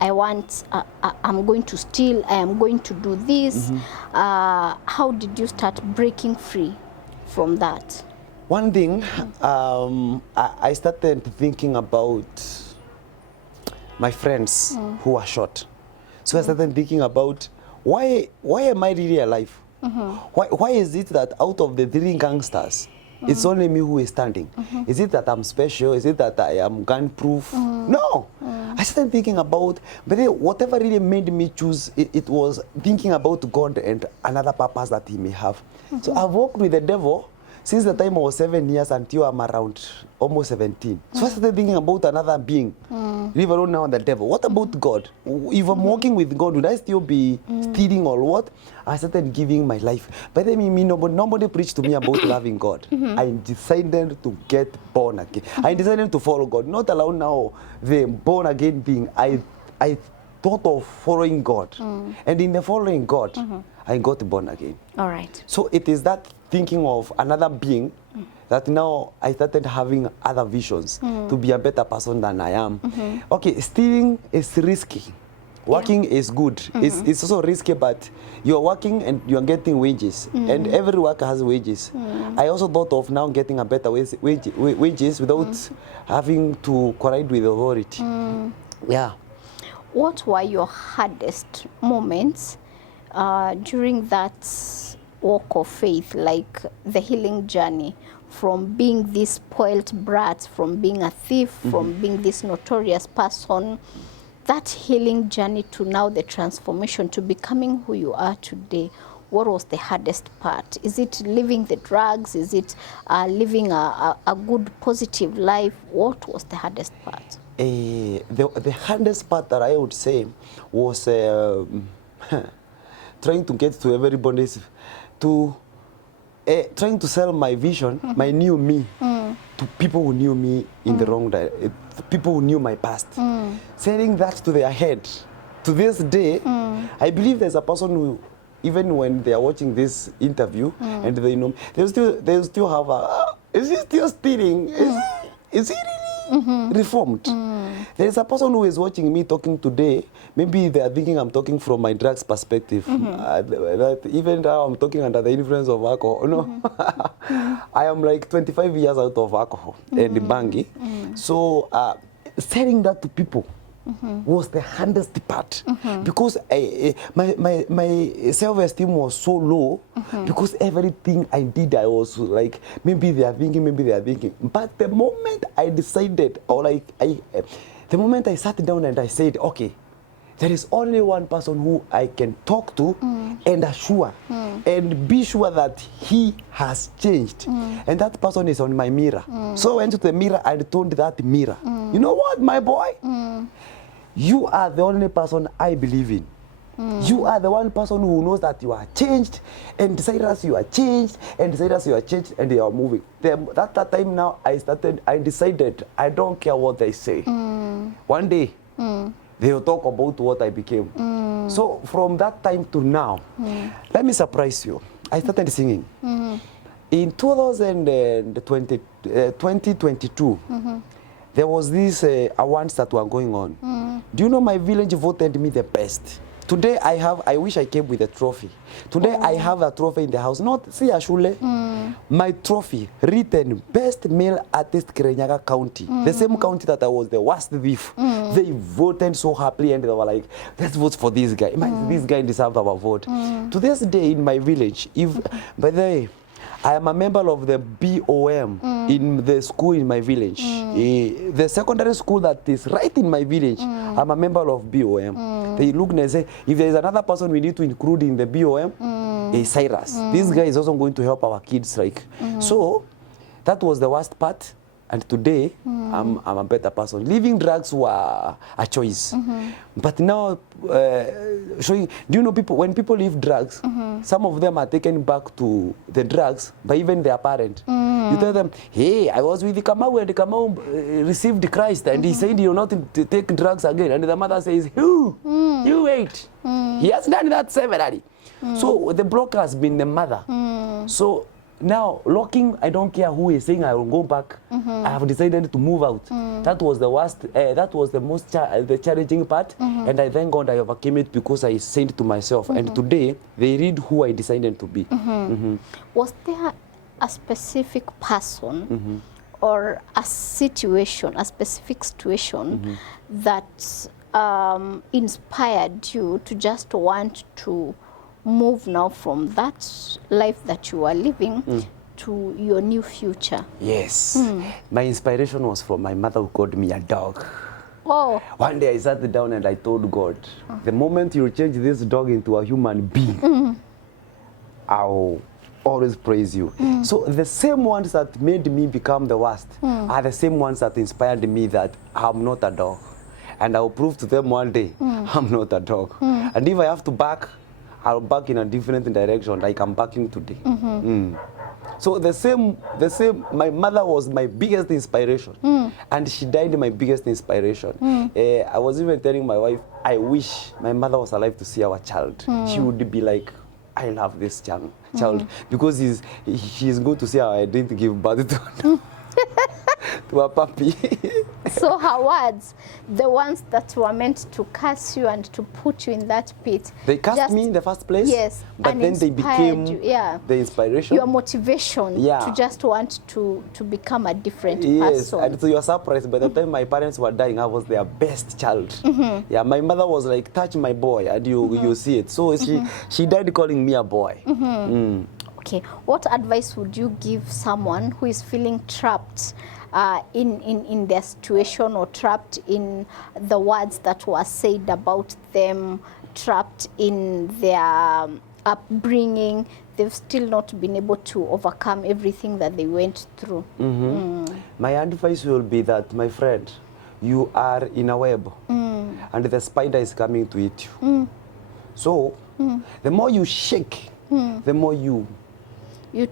I'm going to steal, I am going to do this? How did you start breaking free from that? One thing, I started thinking about my friends who were shot. So I started thinking about why am I really alive? Why is it that out of the 3 gangsters, it's only me who is standing? Is it that I'm special? Is it that I am gun-proof? No. I started thinking about, but then whatever really made me choose, it was thinking about God and another purpose that he may have. So I've worked with the devil since the time I was 7 years until I'm around almost 17. So I started thinking about another being, leave alone now the devil. What about God? If I'm walking with God, would I still be stealing or what? I started giving my life. But then nobody preached to me about loving God. I decided to get born again. I decided to follow God. Not allow now the born again being. I thought of following God. And in the following God, I got born again. All right. So it is that thinking of another being that now I started having other visions to be a better person than I am. Okay, stealing is risky. Working is good. It's also risky, but you're working and you're getting wages. And every worker has wages. I also thought of now getting a better wages without having to collide with authority. Yeah. What were your hardest moments during that walk of faith, like the healing journey, from being this spoiled brat, from being a thief, from being this notorious person, that healing journey to now the transformation to becoming who you are today? What was the hardest part? Is it leaving the drugs? Is it living a good, positive life? What was the hardest part? The hardest part that I would say was trying to get to everybody's, trying to sell my vision, my new me, to people who knew me in the wrong direction, people who knew my past. Selling that to their head. To this day, I believe there's a person who, even when they are watching this interview and they know, they'll still have a, is he still stealing? Is he really reformed? There is a person who is watching me talking today. Maybe they are thinking I'm talking from my drugs perspective. That even now I'm talking under the influence of alcohol. No, I am like 25 years out of alcohol and banging. So selling that to people was the hardest part because my self-esteem was so low because everything I did, I was like, maybe they are thinking. But the moment I decided, or the moment I sat down and I said, okay, there is only one person who I can talk to and assure and be sure that he has changed. And that person is on my mirror. So I went to the mirror and told that mirror, you know what, my boy? You are the only person I believe in. You are the one person who knows that you are changed, and decided you are changed, and decided you are changed, and you are moving. That time now, I decided, I don't care what they say. One day, they will talk about what I became. So from that time to now, let me surprise you. I started singing. In 2022, there was these awards that were going on. Do you know my village voted me the best? Today I wish I came with a trophy. Today I have a trophy in the house. Not see Ashule. My trophy, written best male artist Kirinyaga County. The same county that I was the worst thief. They voted so happily and they were like, let's vote for this guy. This guy deserves our vote. To this day in my village, by the way, I am a member of the BOM in the school in my village. The secondary school that is right in my village, I'm a member of BOM. They look and say, if there is another person we need to include in the BOM, Cyrus. This guy is also going to help our kids. So that was the worst part. And today, I'm a better person. Leaving drugs were a choice. But now, showing, do you know people, when people leave drugs, some of them are taken back to the drugs by even their parent. You tell them, hey, I was with the Kamau and the Kamau received Christ and he said you're not to take drugs again. And the mother says, who? You wait. He has done that severally. So the blocker has been the mother. So now locking, I don't care who is saying I will go back. I have decided to move out. That was the worst, that was the most the challenging part. And I thank God I overcame it because I said to myself, and today they read who I decided to be. Was there a specific person or a situation, a specific situation that inspired you to just want to move now from that life that you are living to your new future? Yes. My inspiration was from my mother who called me a dog. Oh. One day I sat down and I told God, the moment you change this dog into a human being, I'll always praise you. So the same ones that made me become the worst are the same ones that inspired me that I'm not a dog. And I'll prove to them one day I'm not a dog. And if I have to back, I'll back in a different direction like I'm backing today. So the same, my mother was my biggest inspiration. And she died my biggest inspiration. I was even telling my wife, I wish my mother was alive to see our child. She would be like, I love this child because she's going to see how I didn't give birth to a puppy. So her words, the ones that were meant to curse you and to put you in that pit. They cursed me in the first place. Yes. But then they became the inspiration. Your motivation to just want to become a different person. And so you're surprised, by the time my parents were dying, I was their best child. Yeah, my mother was like, touch my boy, and you see it. So she died calling me a boy. Okay, what advice would you give someone who is feeling trapped in their situation, or trapped in the words that were said about them, trapped in their upbringing? They've still not been able to overcome everything that they went through. My advice will be that, my friend, you are in a web and the spider is coming to eat you. So the more you shake, the more you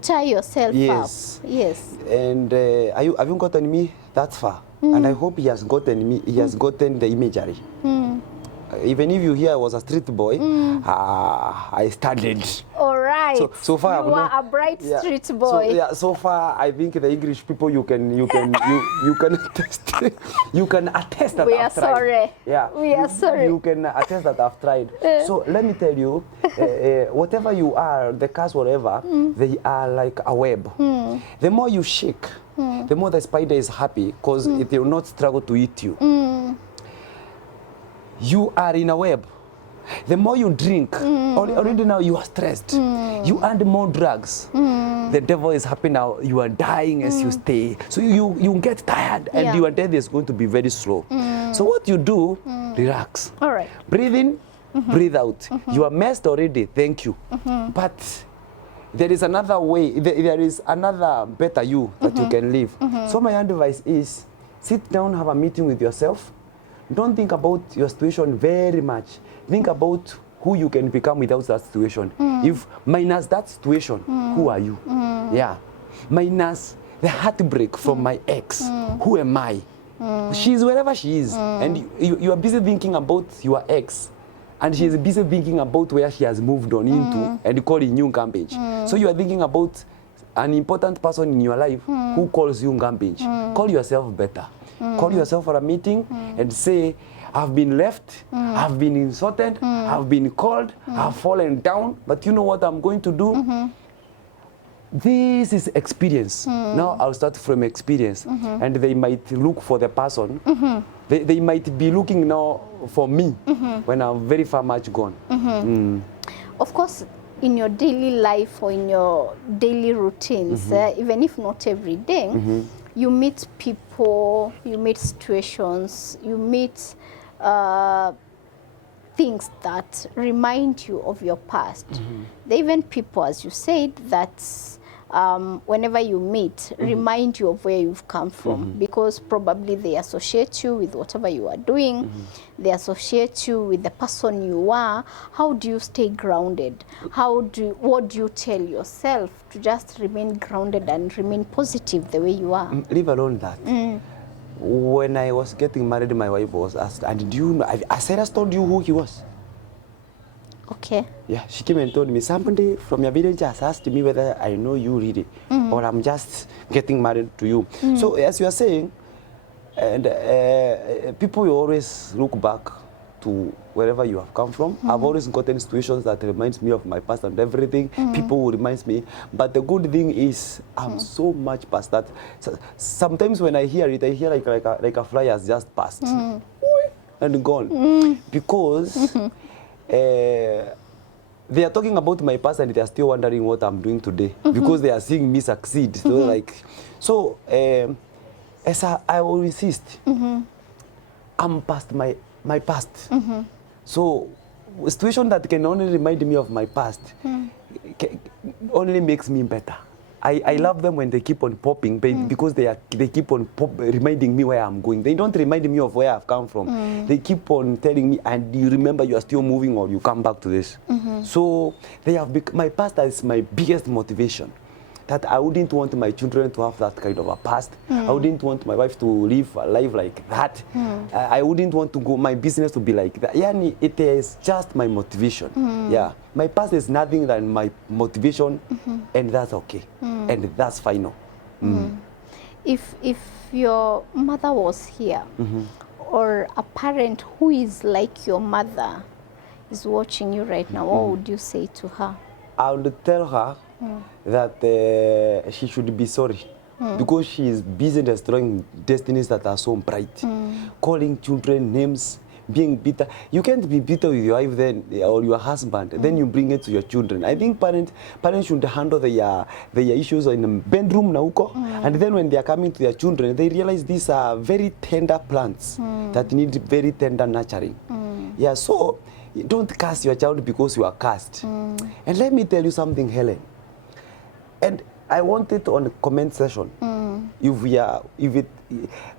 tie yourself up. Yes. And have you gotten me that far? And I hope he has gotten me. He has gotten the imagery. Even if you hear I was a street boy, I studied. All right. So far you are a bright street boy. So far I think the English people you can attest. You can attest that I've tried. Sorry. Yeah. We are sorry. You can attest that I've tried. So let me tell you, whatever you are, the cast, whatever, they are like a web. The more you shake, the more the spider is happy because it will not struggle to eat you. You are in a web. The more you drink, already now you are stressed. You add more drugs. The devil is happy now. You are dying as you stay. So you get tired and your death is going to be very slow. So what you do, relax. All right. Breathe in, breathe out. You are messed already, thank you. But there is another way, there is another better you that you can live. So my advice is, sit down, have a meeting with yourself. Don't think about your situation very much. Think about who you can become without that situation. If minus that situation, who are you? Yeah. Minus the heartbreak from my ex, who am I? She's wherever she is. And you are busy thinking about your ex. And she is busy thinking about where she has moved on into and calling you garbage. So you are thinking about an important person in your life who calls you garbage. Call yourself better. Call yourself for a meeting and say, I've been left, I've been insulted, I've been called, I've fallen down, but you know what I'm going to do? This is experience. Now I'll start from experience. And they might look for the person. They might be looking now for me when I'm very far much gone. Of course, in your daily life or in your daily routines, even if not every day, you meet people, you meet situations, you meet things that remind you of your past. There are even people, as you said, that whenever you meet, remind you of where you've come from, because probably they associate you with whatever you are doing, they associate you with the person you are. How do you stay grounded? What do you tell yourself to just remain grounded and remain positive the way you are? Leave alone that. When I was getting married, my wife was asked, and do you know, I said, I told you who he was. Okay. Yeah, she came and told me, somebody from your village has asked me whether I know you really, or I'm just getting married to you. So as you are saying, and people will always look back to wherever you have come from. I've always gotten situations that reminds me of my past and everything. People will remind me. But the good thing is I'm so much past that. So, sometimes when I hear it, I hear like a fly has just passed and gone. Because they are talking about my past and they are still wondering what I'm doing today. Because they are seeing me succeed. So, as I will insist, I'm past my past. So a situation that can only remind me of my past only makes me better. I love them when they keep on popping because they keep on reminding me where I'm going. They don't remind me of where I've come from. They keep on telling me, and you remember you are still moving or you come back to this. So they have my past is my biggest motivation. That I wouldn't want my children to have that kind of a past. I wouldn't want my wife to live a life like that. I wouldn't want to go my business to be like that. Yeah, it is just my motivation. Yeah, my past is nothing than my motivation, and that's okay, and that's final. If your mother was here, or a parent who is like your mother is watching you right now, what would you say to her? I would tell her that she should be sorry because she is busy destroying destinies that are so bright, calling children names, being bitter. You can't be bitter with your wife then or your husband, then you bring it to your children. I think parents should handle their issues in the bedroom now, and then when they are coming to their children, they realize these are very tender plants that need very tender nurturing. Yeah, so don't curse your child because you are cursed. And let me tell you something, Helen. And I want it on the comment section.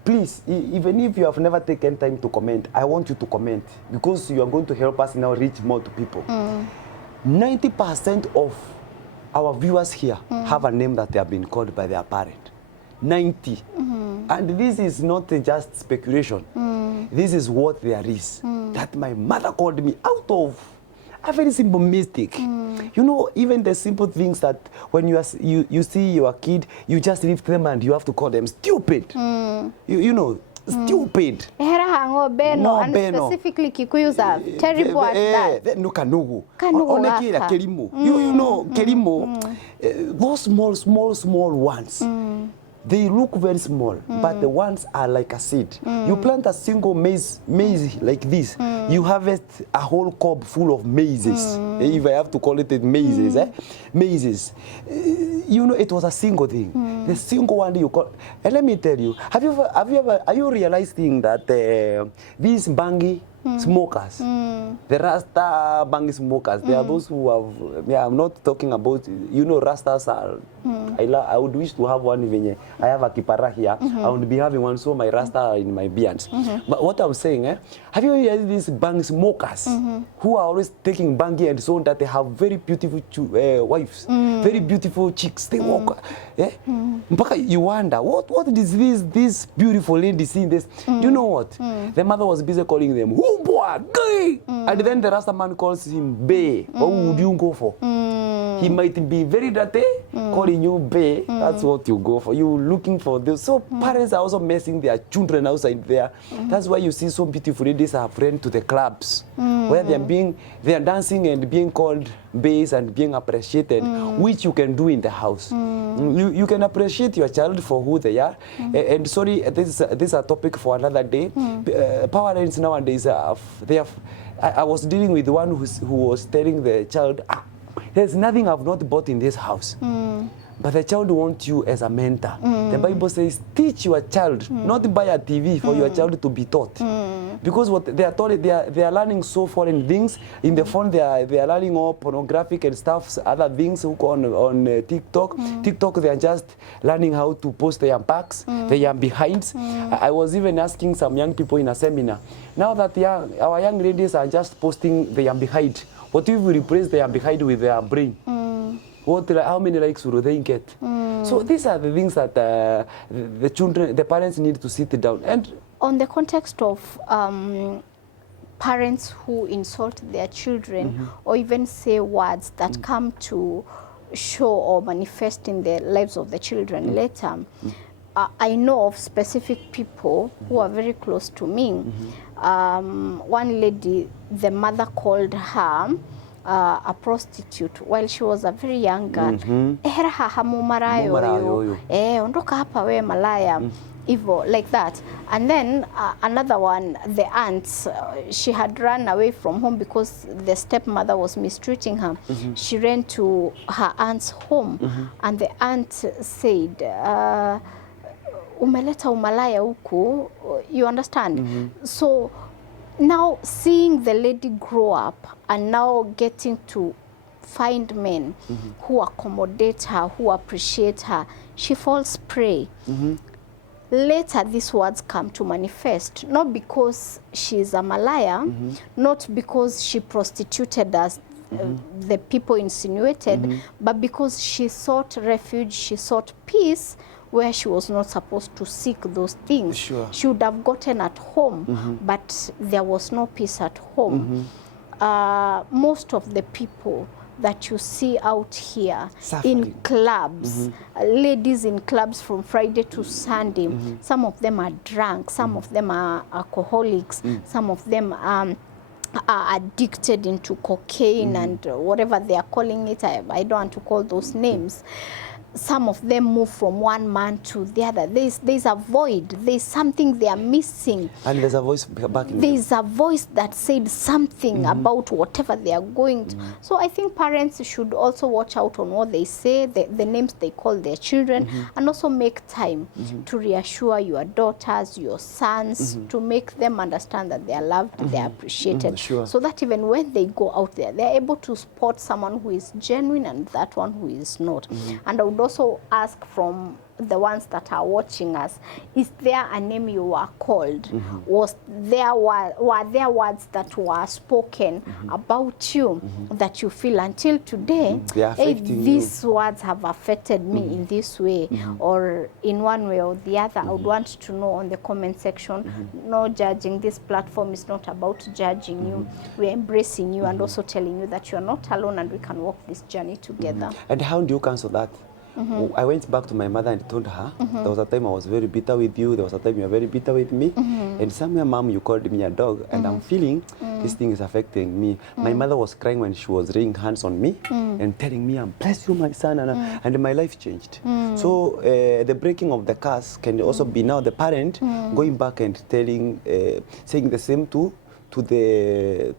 Please, even if you have never taken time to comment, I want you to comment because you are going to help us now reach more to people. 90% of our viewers here have a name that they have been called by their parent. 90. And this is not just speculation. This is what there is. That my mother called me out of a very simple mistake. You know, even the simple things that when you see your kid, you just leave them and you have to call them stupid. You know, stupid. No, and specifically Kikuyus are terrible at that. No, kanugu. You know, kelimo. Those small ones. They look very small, but the ones are like a seed. You plant a single maize like this, you harvest a whole cob full of mazes. If I have to call it mazes, mazes. You know, it was a single thing. The single one you call. And let me tell you, are you realizing that these bangi smokers, the Rasta bangi smokers, they are those who have, I'm not talking about, you know, Rastas are, I would wish to have one even, I have a kipara here, I would be having one, so my Rasta are in my beards. But what I'm saying, have you heard these bangi smokers who are always taking bangi and so on that they have very beautiful wives, very beautiful chicks, they walk, you wonder, what is this beautiful lady seeing this? Do you know what? The mother was busy calling them, and then the Rasta man calls him Bay. What would you go for? He might be very dirty, calling you Bay. That's what you go for. You looking for this. So parents are also messing their children outside there. That's why you see some beautiful ladies are friends to the clubs, where they are dancing and being called Bays and being appreciated, which you can do in the house. You can appreciate your child for who they are. And sorry, this is a topic for another day. Parents nowadays I was dealing with one who was telling the child, there's nothing I've not bought in this house. But the child wants you as a mentor. The Bible says, teach your child, not buy a TV for your child to be taught. Because what they are taught, they are learning so foreign things. In the phone, they are learning all pornographic and stuff, other things on TikTok. TikTok, they are just learning how to post their backs, their behinds. I was even asking some young people in a seminar, now that our young ladies are just posting their behind, what if we replace their behind with their brain? How many likes will they get? So these are the things that the parents need to sit down. And on the context of parents who insult their children or even say words that come to show or manifest in the lives of the children later. I know of specific people who are very close to me. One lady, the mother called her a prostitute while she was a very young girl. Ehera haha mumarayo yo. Ondoka hapa we malaya. Evil, like that. And then another one, the aunt, she had run away from home because the stepmother was mistreating her. She ran to her aunt's home, and the aunt said, umeleta umalaya huku, you understand? So now seeing the lady grow up and now getting to find men who accommodate her, who appreciate her, she falls prey. Later, these words come to manifest, not because she's a malaya, not because she prostituted us, the people insinuated, but because she sought refuge, she sought peace where she was not supposed to seek those things. She would have gotten at home, but there was no peace at home. Most of the people that you see out here in clubs, ladies in clubs from Friday to Sunday, some of them are drunk, some of them are alcoholics, some of them are addicted into cocaine and whatever they are calling it. I don't want to call those names. Some of them move from one man to the other. There's a void. There's something they are missing. And there's a voice back in There's a voice that said something about whatever they are going to. So I think parents should also watch out on what they say, the names they call their children, and also make time to reassure your daughters, your sons, to make them understand that they are loved, they are appreciated. So that even when they go out there, they're able to spot someone who is genuine and that one who is not. And I would also ask from the ones that are watching us, is there a name you were called? Were there words that were spoken about you that you feel until today, hey, these words have affected me in this way or in one way or the other? I would want to know on the comment section. No judging. This platform is not about judging you. We're embracing you and also telling you that you're not alone and we can walk this journey together. And how do you cancel that? I went back to my mother and told her, there was a time I was very bitter with you, there was a time you were very bitter with me, and somewhere, Mom, you called me a dog, and I'm feeling this thing is affecting me. My mother was crying when she was laying hands on me and telling me, I'm bless you, my son, and my life changed. So the breaking of the curse can also be now the parent going back and telling, saying the same to the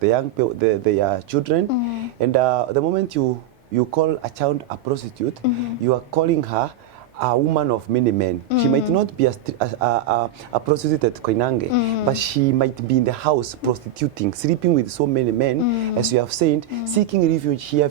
young people, their children, and the moment you call a child a prostitute, you are calling her a woman of many men. She might not be a prostitute at Koinange, but she might be in the house prostituting, sleeping with so many men, as you have said, seeking refuge here,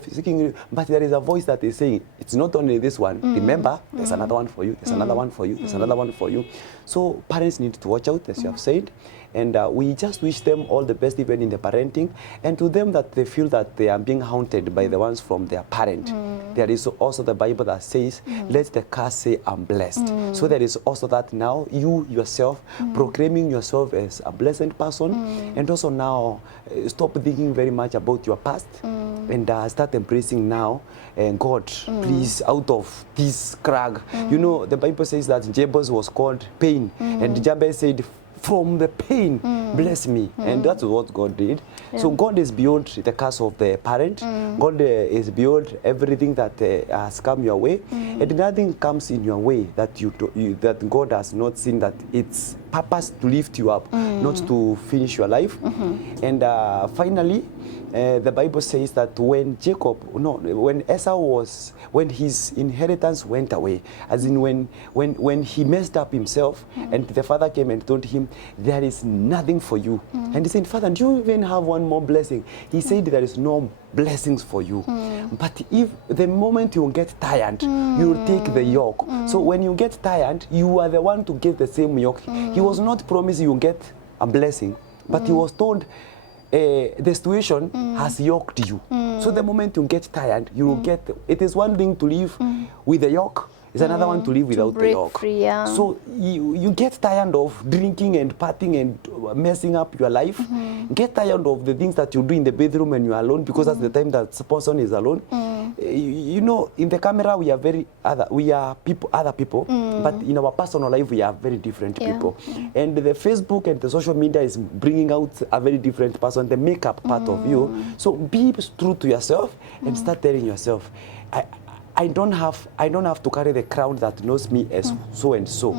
but there is a voice that is saying, it's not only this one. Remember, there's another one for you, there's another one for you, there's another one for you. So parents need to watch out, as you have said. And we just wish them all the best, even in the parenting, and to them that they feel that they are being haunted by the ones from their parent. There is also the Bible that says, let the curse say, I'm blessed. So there is also that now, you yourself, proclaiming yourself as a blessed person, and also now, stop thinking very much about your past, and start embracing now, and God, please, out of this crag. You know, the Bible says that Jabez was called pain, and Jabez said, from the pain, bless me. And that's what God did. So God is beyond the curse of the parent. God is beyond everything that has come your way. And nothing comes in your way that that God has not seen that it's purpose to lift you up, not to finish your life. And finally, the Bible says that when when Esau was, when his inheritance went away, as in when he messed up himself, and the father came and told him, there is nothing for you. And he said, Father, do you even have one more blessing? He said, there is no blessings for you. But if the moment you get tired, you will take the yoke. So when you get tired, you are the one to get the same yoke. He was not promised you get a blessing, but he was told, the situation has yoked you. So the moment you get tired, you will get, it is one thing to live with a yoke, It's another one to live without the break yoke. free, yeah. So you get tired of drinking and partying and messing up your life. Get tired of the things that you do in the bedroom when you are alone, because that's the time that the person is alone. You know, in the camera we are other people, but in our personal life we are very different people. And the Facebook and the social media is bringing out a very different person, the makeup part of you. So be true to yourself and start telling yourself, I don't have to carry the crowd that knows me as so and so.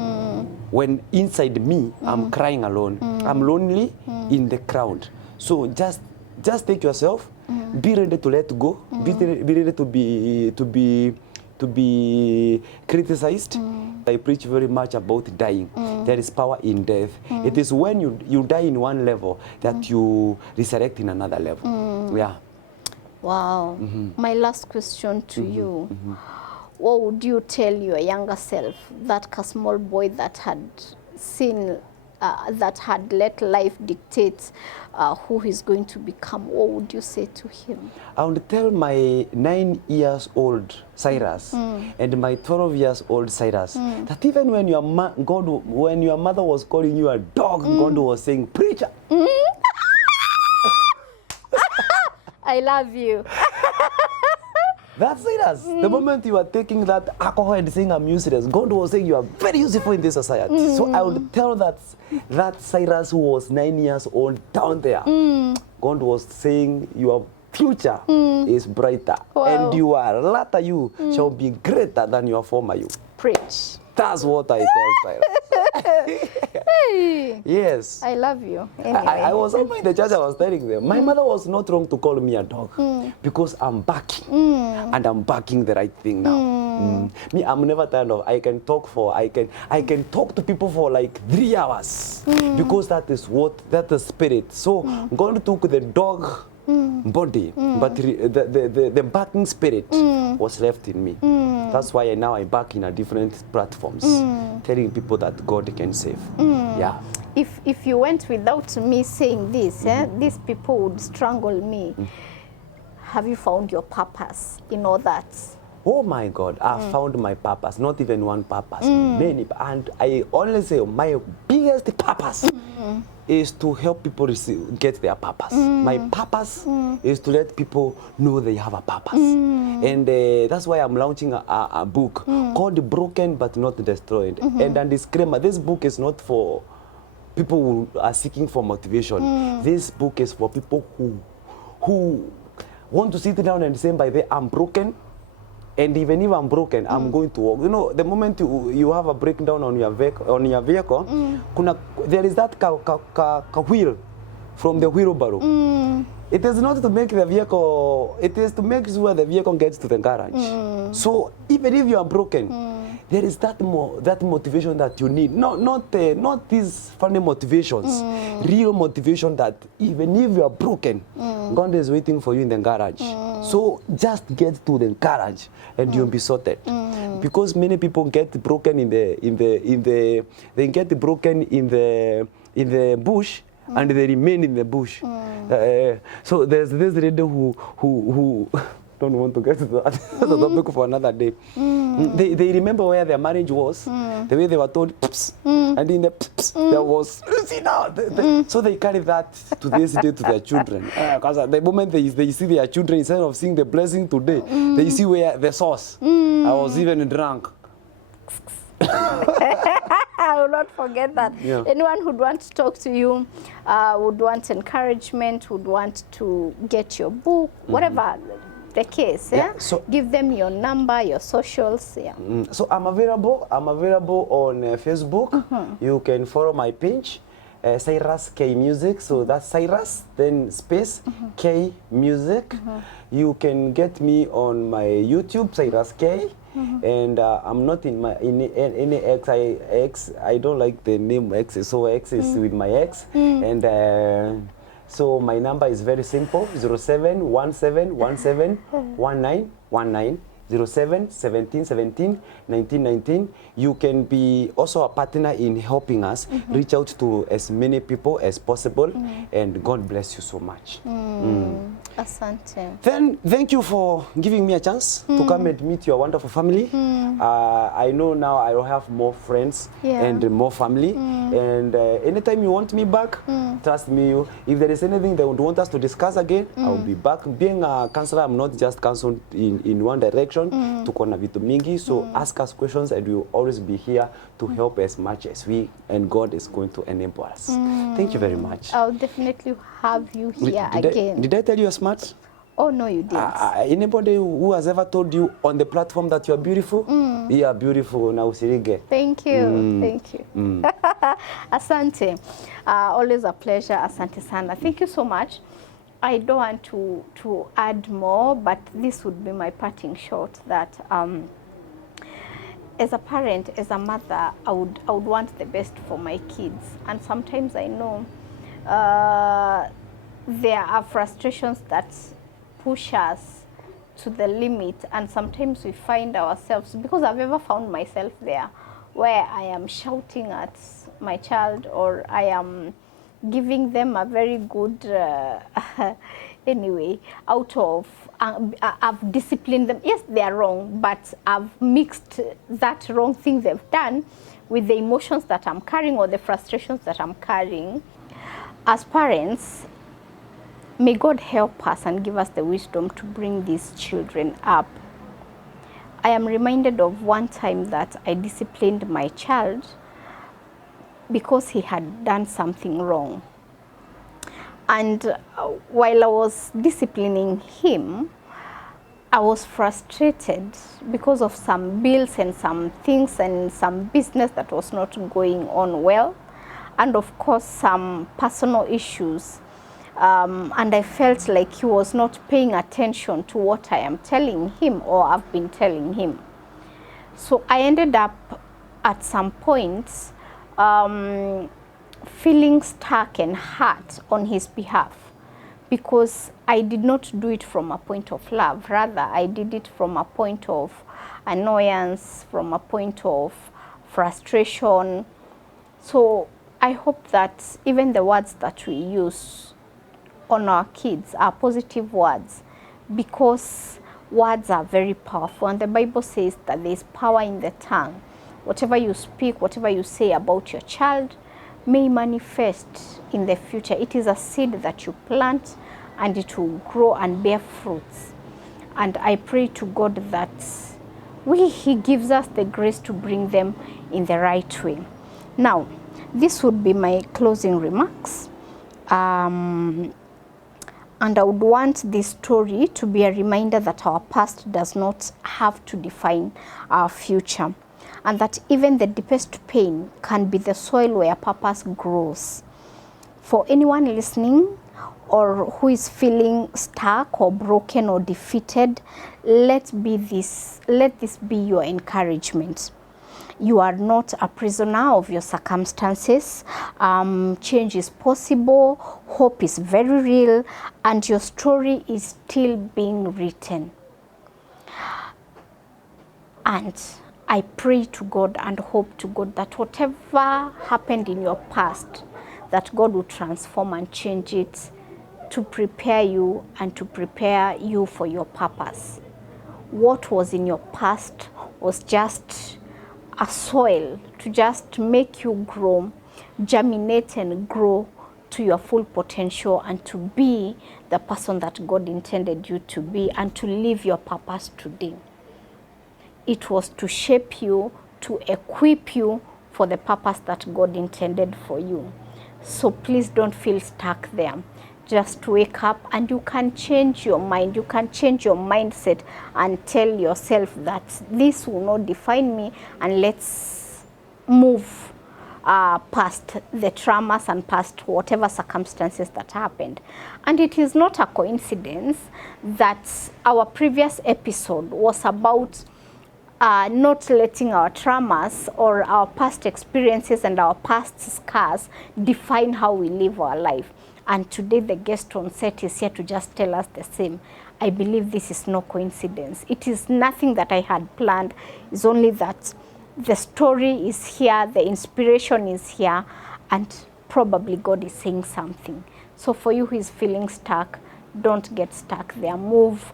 When inside me, I'm crying alone. I'm lonely in the crowd. So just take yourself. Be ready to let go. Be ready to be criticized. I preach very much about dying. There is power in death. It is when you die in one level that you resurrect in another level. Yeah. Wow. My last question to you. What would you tell your younger self, that small boy that had seen, that had let life dictate who he's going to become? What would you say to him? I would tell my 9-year-old Cyrus and my 12-year-old Cyrus that even when when your mother was calling you a dog, God was saying, preacher. I love you. That's Cyrus. The moment you are taking that alcohol and saying I'm useless, God was saying you are very useful in this society. So I would tell that Cyrus who was 9 years old down there, God was saying your future is brighter. Wow. And your latter you shall be greater than your former you. Preach. That's what I tell Cyrus. Hey. Yes. I love you. Anyway. I was in the church, I was telling them, my mother was not wrong to call me a dog because I'm backing and I'm backing the right thing now. Me, I'm never tired of, I can talk to people for like 3 hours because that is spirit. So God took the dog body, but the backing spirit was left in me. That's why now I back in a different platforms, telling people that God can save. Yeah. If you went without me saying this, these people would strangle me. Have you found your purpose in all that? Oh my God, I found my purpose, not even one purpose, many. And I only say my biggest purpose is to help people get their purpose. My purpose is to let people know they have a purpose. And that's why I'm launching a book called Broken But Not Destroyed. And a disclaimer, this book is not for people who are seeking for motivation. This book is for people who want to sit down and say, by the way, I'm broken. And even if I'm broken, I'm going to walk. You know, the moment you have a breakdown on your vehicle, there is that wheel from the wheelbarrow. It is not to make the vehicle, it is to make sure the vehicle gets to the garage. So even if you are broken, there is that motivation that you need. Not these funny motivations, real motivation that even if you are broken, God is waiting for you in the garage. So just get to the garage and you'll be sorted. Because many people get broken they get broken in the bush. And they remain in the bush. So there's this lady who don't want to get to that. That's a topic for another day. They remember where their marriage was, the way they were told, pps, and in the pps, there was, see now. So they carry that to this day to their children. Because at the moment they see their children, instead of seeing the blessing today, they see where the source. I was even drunk. I will not forget that. Yeah. Anyone who'd want to talk to you, would want encouragement, would want to get your book, whatever the case, so give them your number, your socials. So I'm available on Facebook. You can follow my page, Cyrus K Music. So that's Cyrus, then space K Music. You can get me on my YouTube, Cyrus K. And I'm not in any X. I don't like the name X. So X is with my ex. And so my number is very simple: 0717171919. 07 17 17 19 19. You can be also a partner in helping us reach out to as many people as possible, and God bless you so much. Asante. Then thank you for giving me a chance to come and meet your wonderful family. I know now I will have more friends and more family, and anytime you want me back, trust me, if there is anything they would want us to discuss again, I will be back. Being a counselor, I'm not just counseled in one direction. Tuko na vitu mingi, so ask us questions and we will always be here to help as much as we, and God is going to enable us. Thank you very much. I'll definitely have you here again. Did I tell you you're smart? Oh, no, you didn't. Anybody who has ever told you on the platform that you're beautiful, you are beautiful. Now, usirige. Thank you. Thank you. Asante. Always a pleasure. Asante sana. Thank you so much. I don't want to add more, but this would be my parting shot that as a parent, as a mother, I would want the best for my kids. And sometimes I know there are frustrations that push us to the limit, and sometimes we find ourselves, because I've ever found myself there, where I am shouting at my child, or I am giving them a very good anyway, out of I've disciplined them. Yes, they are wrong, but I've mixed that wrong thing they've done with the emotions that I'm carrying or the frustrations that I'm carrying. As parents, may God help us and give us the wisdom to bring these children up. I am reminded of one time that I disciplined my child because he had done something wrong. And while I was disciplining him, I was frustrated because of some bills and some things and some business that was not going on well, and of course some personal issues. And I felt like he was not paying attention to what I am telling him or I've been telling him. So I ended up at some points feeling stuck and hurt on his behalf, because I did not do it from a point of love. Rather, I did it from a point of annoyance, from a point of frustration. So I hope that even the words that we use on our kids are positive words, because words are very powerful, and the Bible says that there is power in the tongue. Whatever you speak, whatever you say about your child may manifest in the future. It is a seed that you plant, and it will grow and bear fruits. And I pray to God that He gives us the grace to bring them in the right way. Now, this would be my closing remarks. And I would want this story to be a reminder that our past does not have to define our future, and that even the deepest pain can be the soil where purpose grows. For anyone listening or who is feeling stuck or broken or defeated, let this be your encouragement. You are not a prisoner of your circumstances. Change is possible, hope is very real, and your story is still being written. And I pray to God and hope to God that whatever happened in your past, that God will transform and change it to prepare you and to prepare you for your purpose. What was in your past was just a soil to just make you grow, germinate and grow to your full potential, and to be the person that God intended you to be, and to live your purpose today. It was to shape you, to equip you for the purpose that God intended for you. So please don't feel stuck there. Just wake up, and you can change your mind. You can change your mindset and tell yourself that this will not define me, and let's move past the traumas and past whatever circumstances that happened. And it is not a coincidence that our previous episode was about not letting our traumas or our past experiences and our past scars define how we live our life. And today the guest on set is here to just tell us the same. I believe this is no coincidence. It is nothing that I had planned. It's only that the story is here, the inspiration is here, and probably God is saying something. So for you who is feeling stuck, don't get stuck there. Move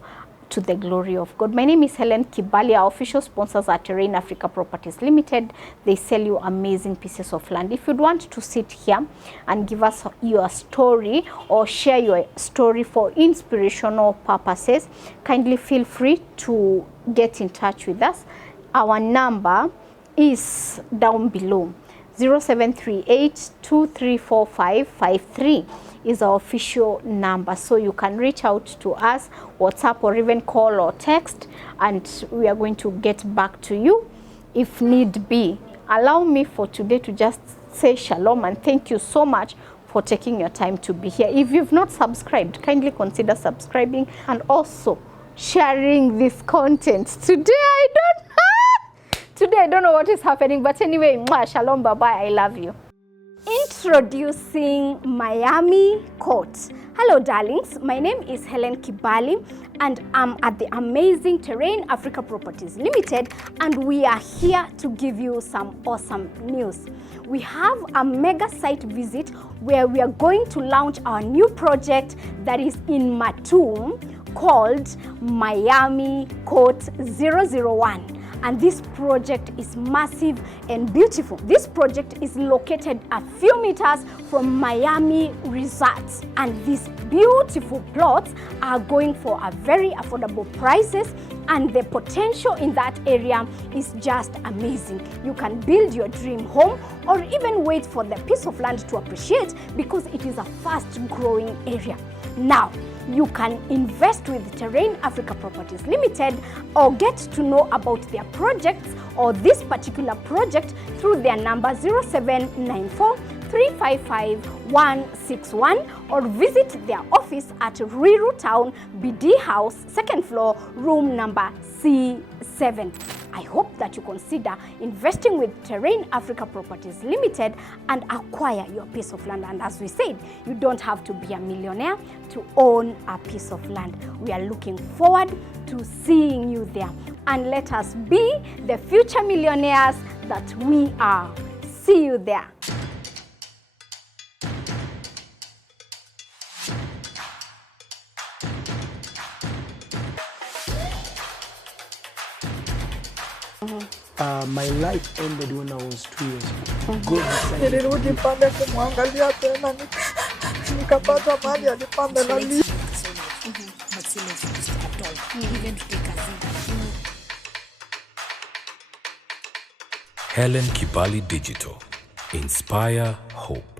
to the glory of God. My name is Helen Kibali. Our official sponsors are Terrain Africa Properties Limited. They sell you amazing pieces of land. If you'd want to sit here and give us your story or share your story for inspirational purposes, kindly feel free to get in touch with us. Our number is down below. 0738-234553 is our official number, so you can reach out to us, WhatsApp, or even call or text, and we are going to get back to you if need be. Allow me for today to just say shalom and thank you so much for taking your time to be here. If you've not subscribed, kindly consider subscribing and also sharing this content. Today I don't know what is happening, but anyway, shalom, bye-bye, I love you. Introducing Miami Court. Hello darlings, my name is Helen Kibali and I'm at the amazing Terrain Africa Properties Limited, and we are here to give you some awesome news. We have a mega site visit where we are going to launch our new project that is in Matum called Miami Court 001. And this project is massive and beautiful. This project is located a few meters from Miami Resorts, and these beautiful plots are going for a very affordable prices, and the potential in that area is just amazing. You can build your dream home or even wait for the piece of land to appreciate because it is a fast growing area. Now, you can invest with Terrain Africa Properties Limited or get to know about their projects or this particular project through their number 0794 355 161 or visit their office at Rewritten BD House, 2nd floor, room number C7. I hope that you consider investing with Terrain Africa Properties Limited and acquire your piece of land. And as we said, you don't have to be a millionaire to own a piece of land. We are looking forward to seeing you there. And let us be the future millionaires that we are. See you there. My life ended when I was 2 years old. God decided. Nilirudi pale kumwangalia tena nikapata mahali alipanda na But still not used at all. Even to take a seat. Helen Kibali Digital. Inspire hope.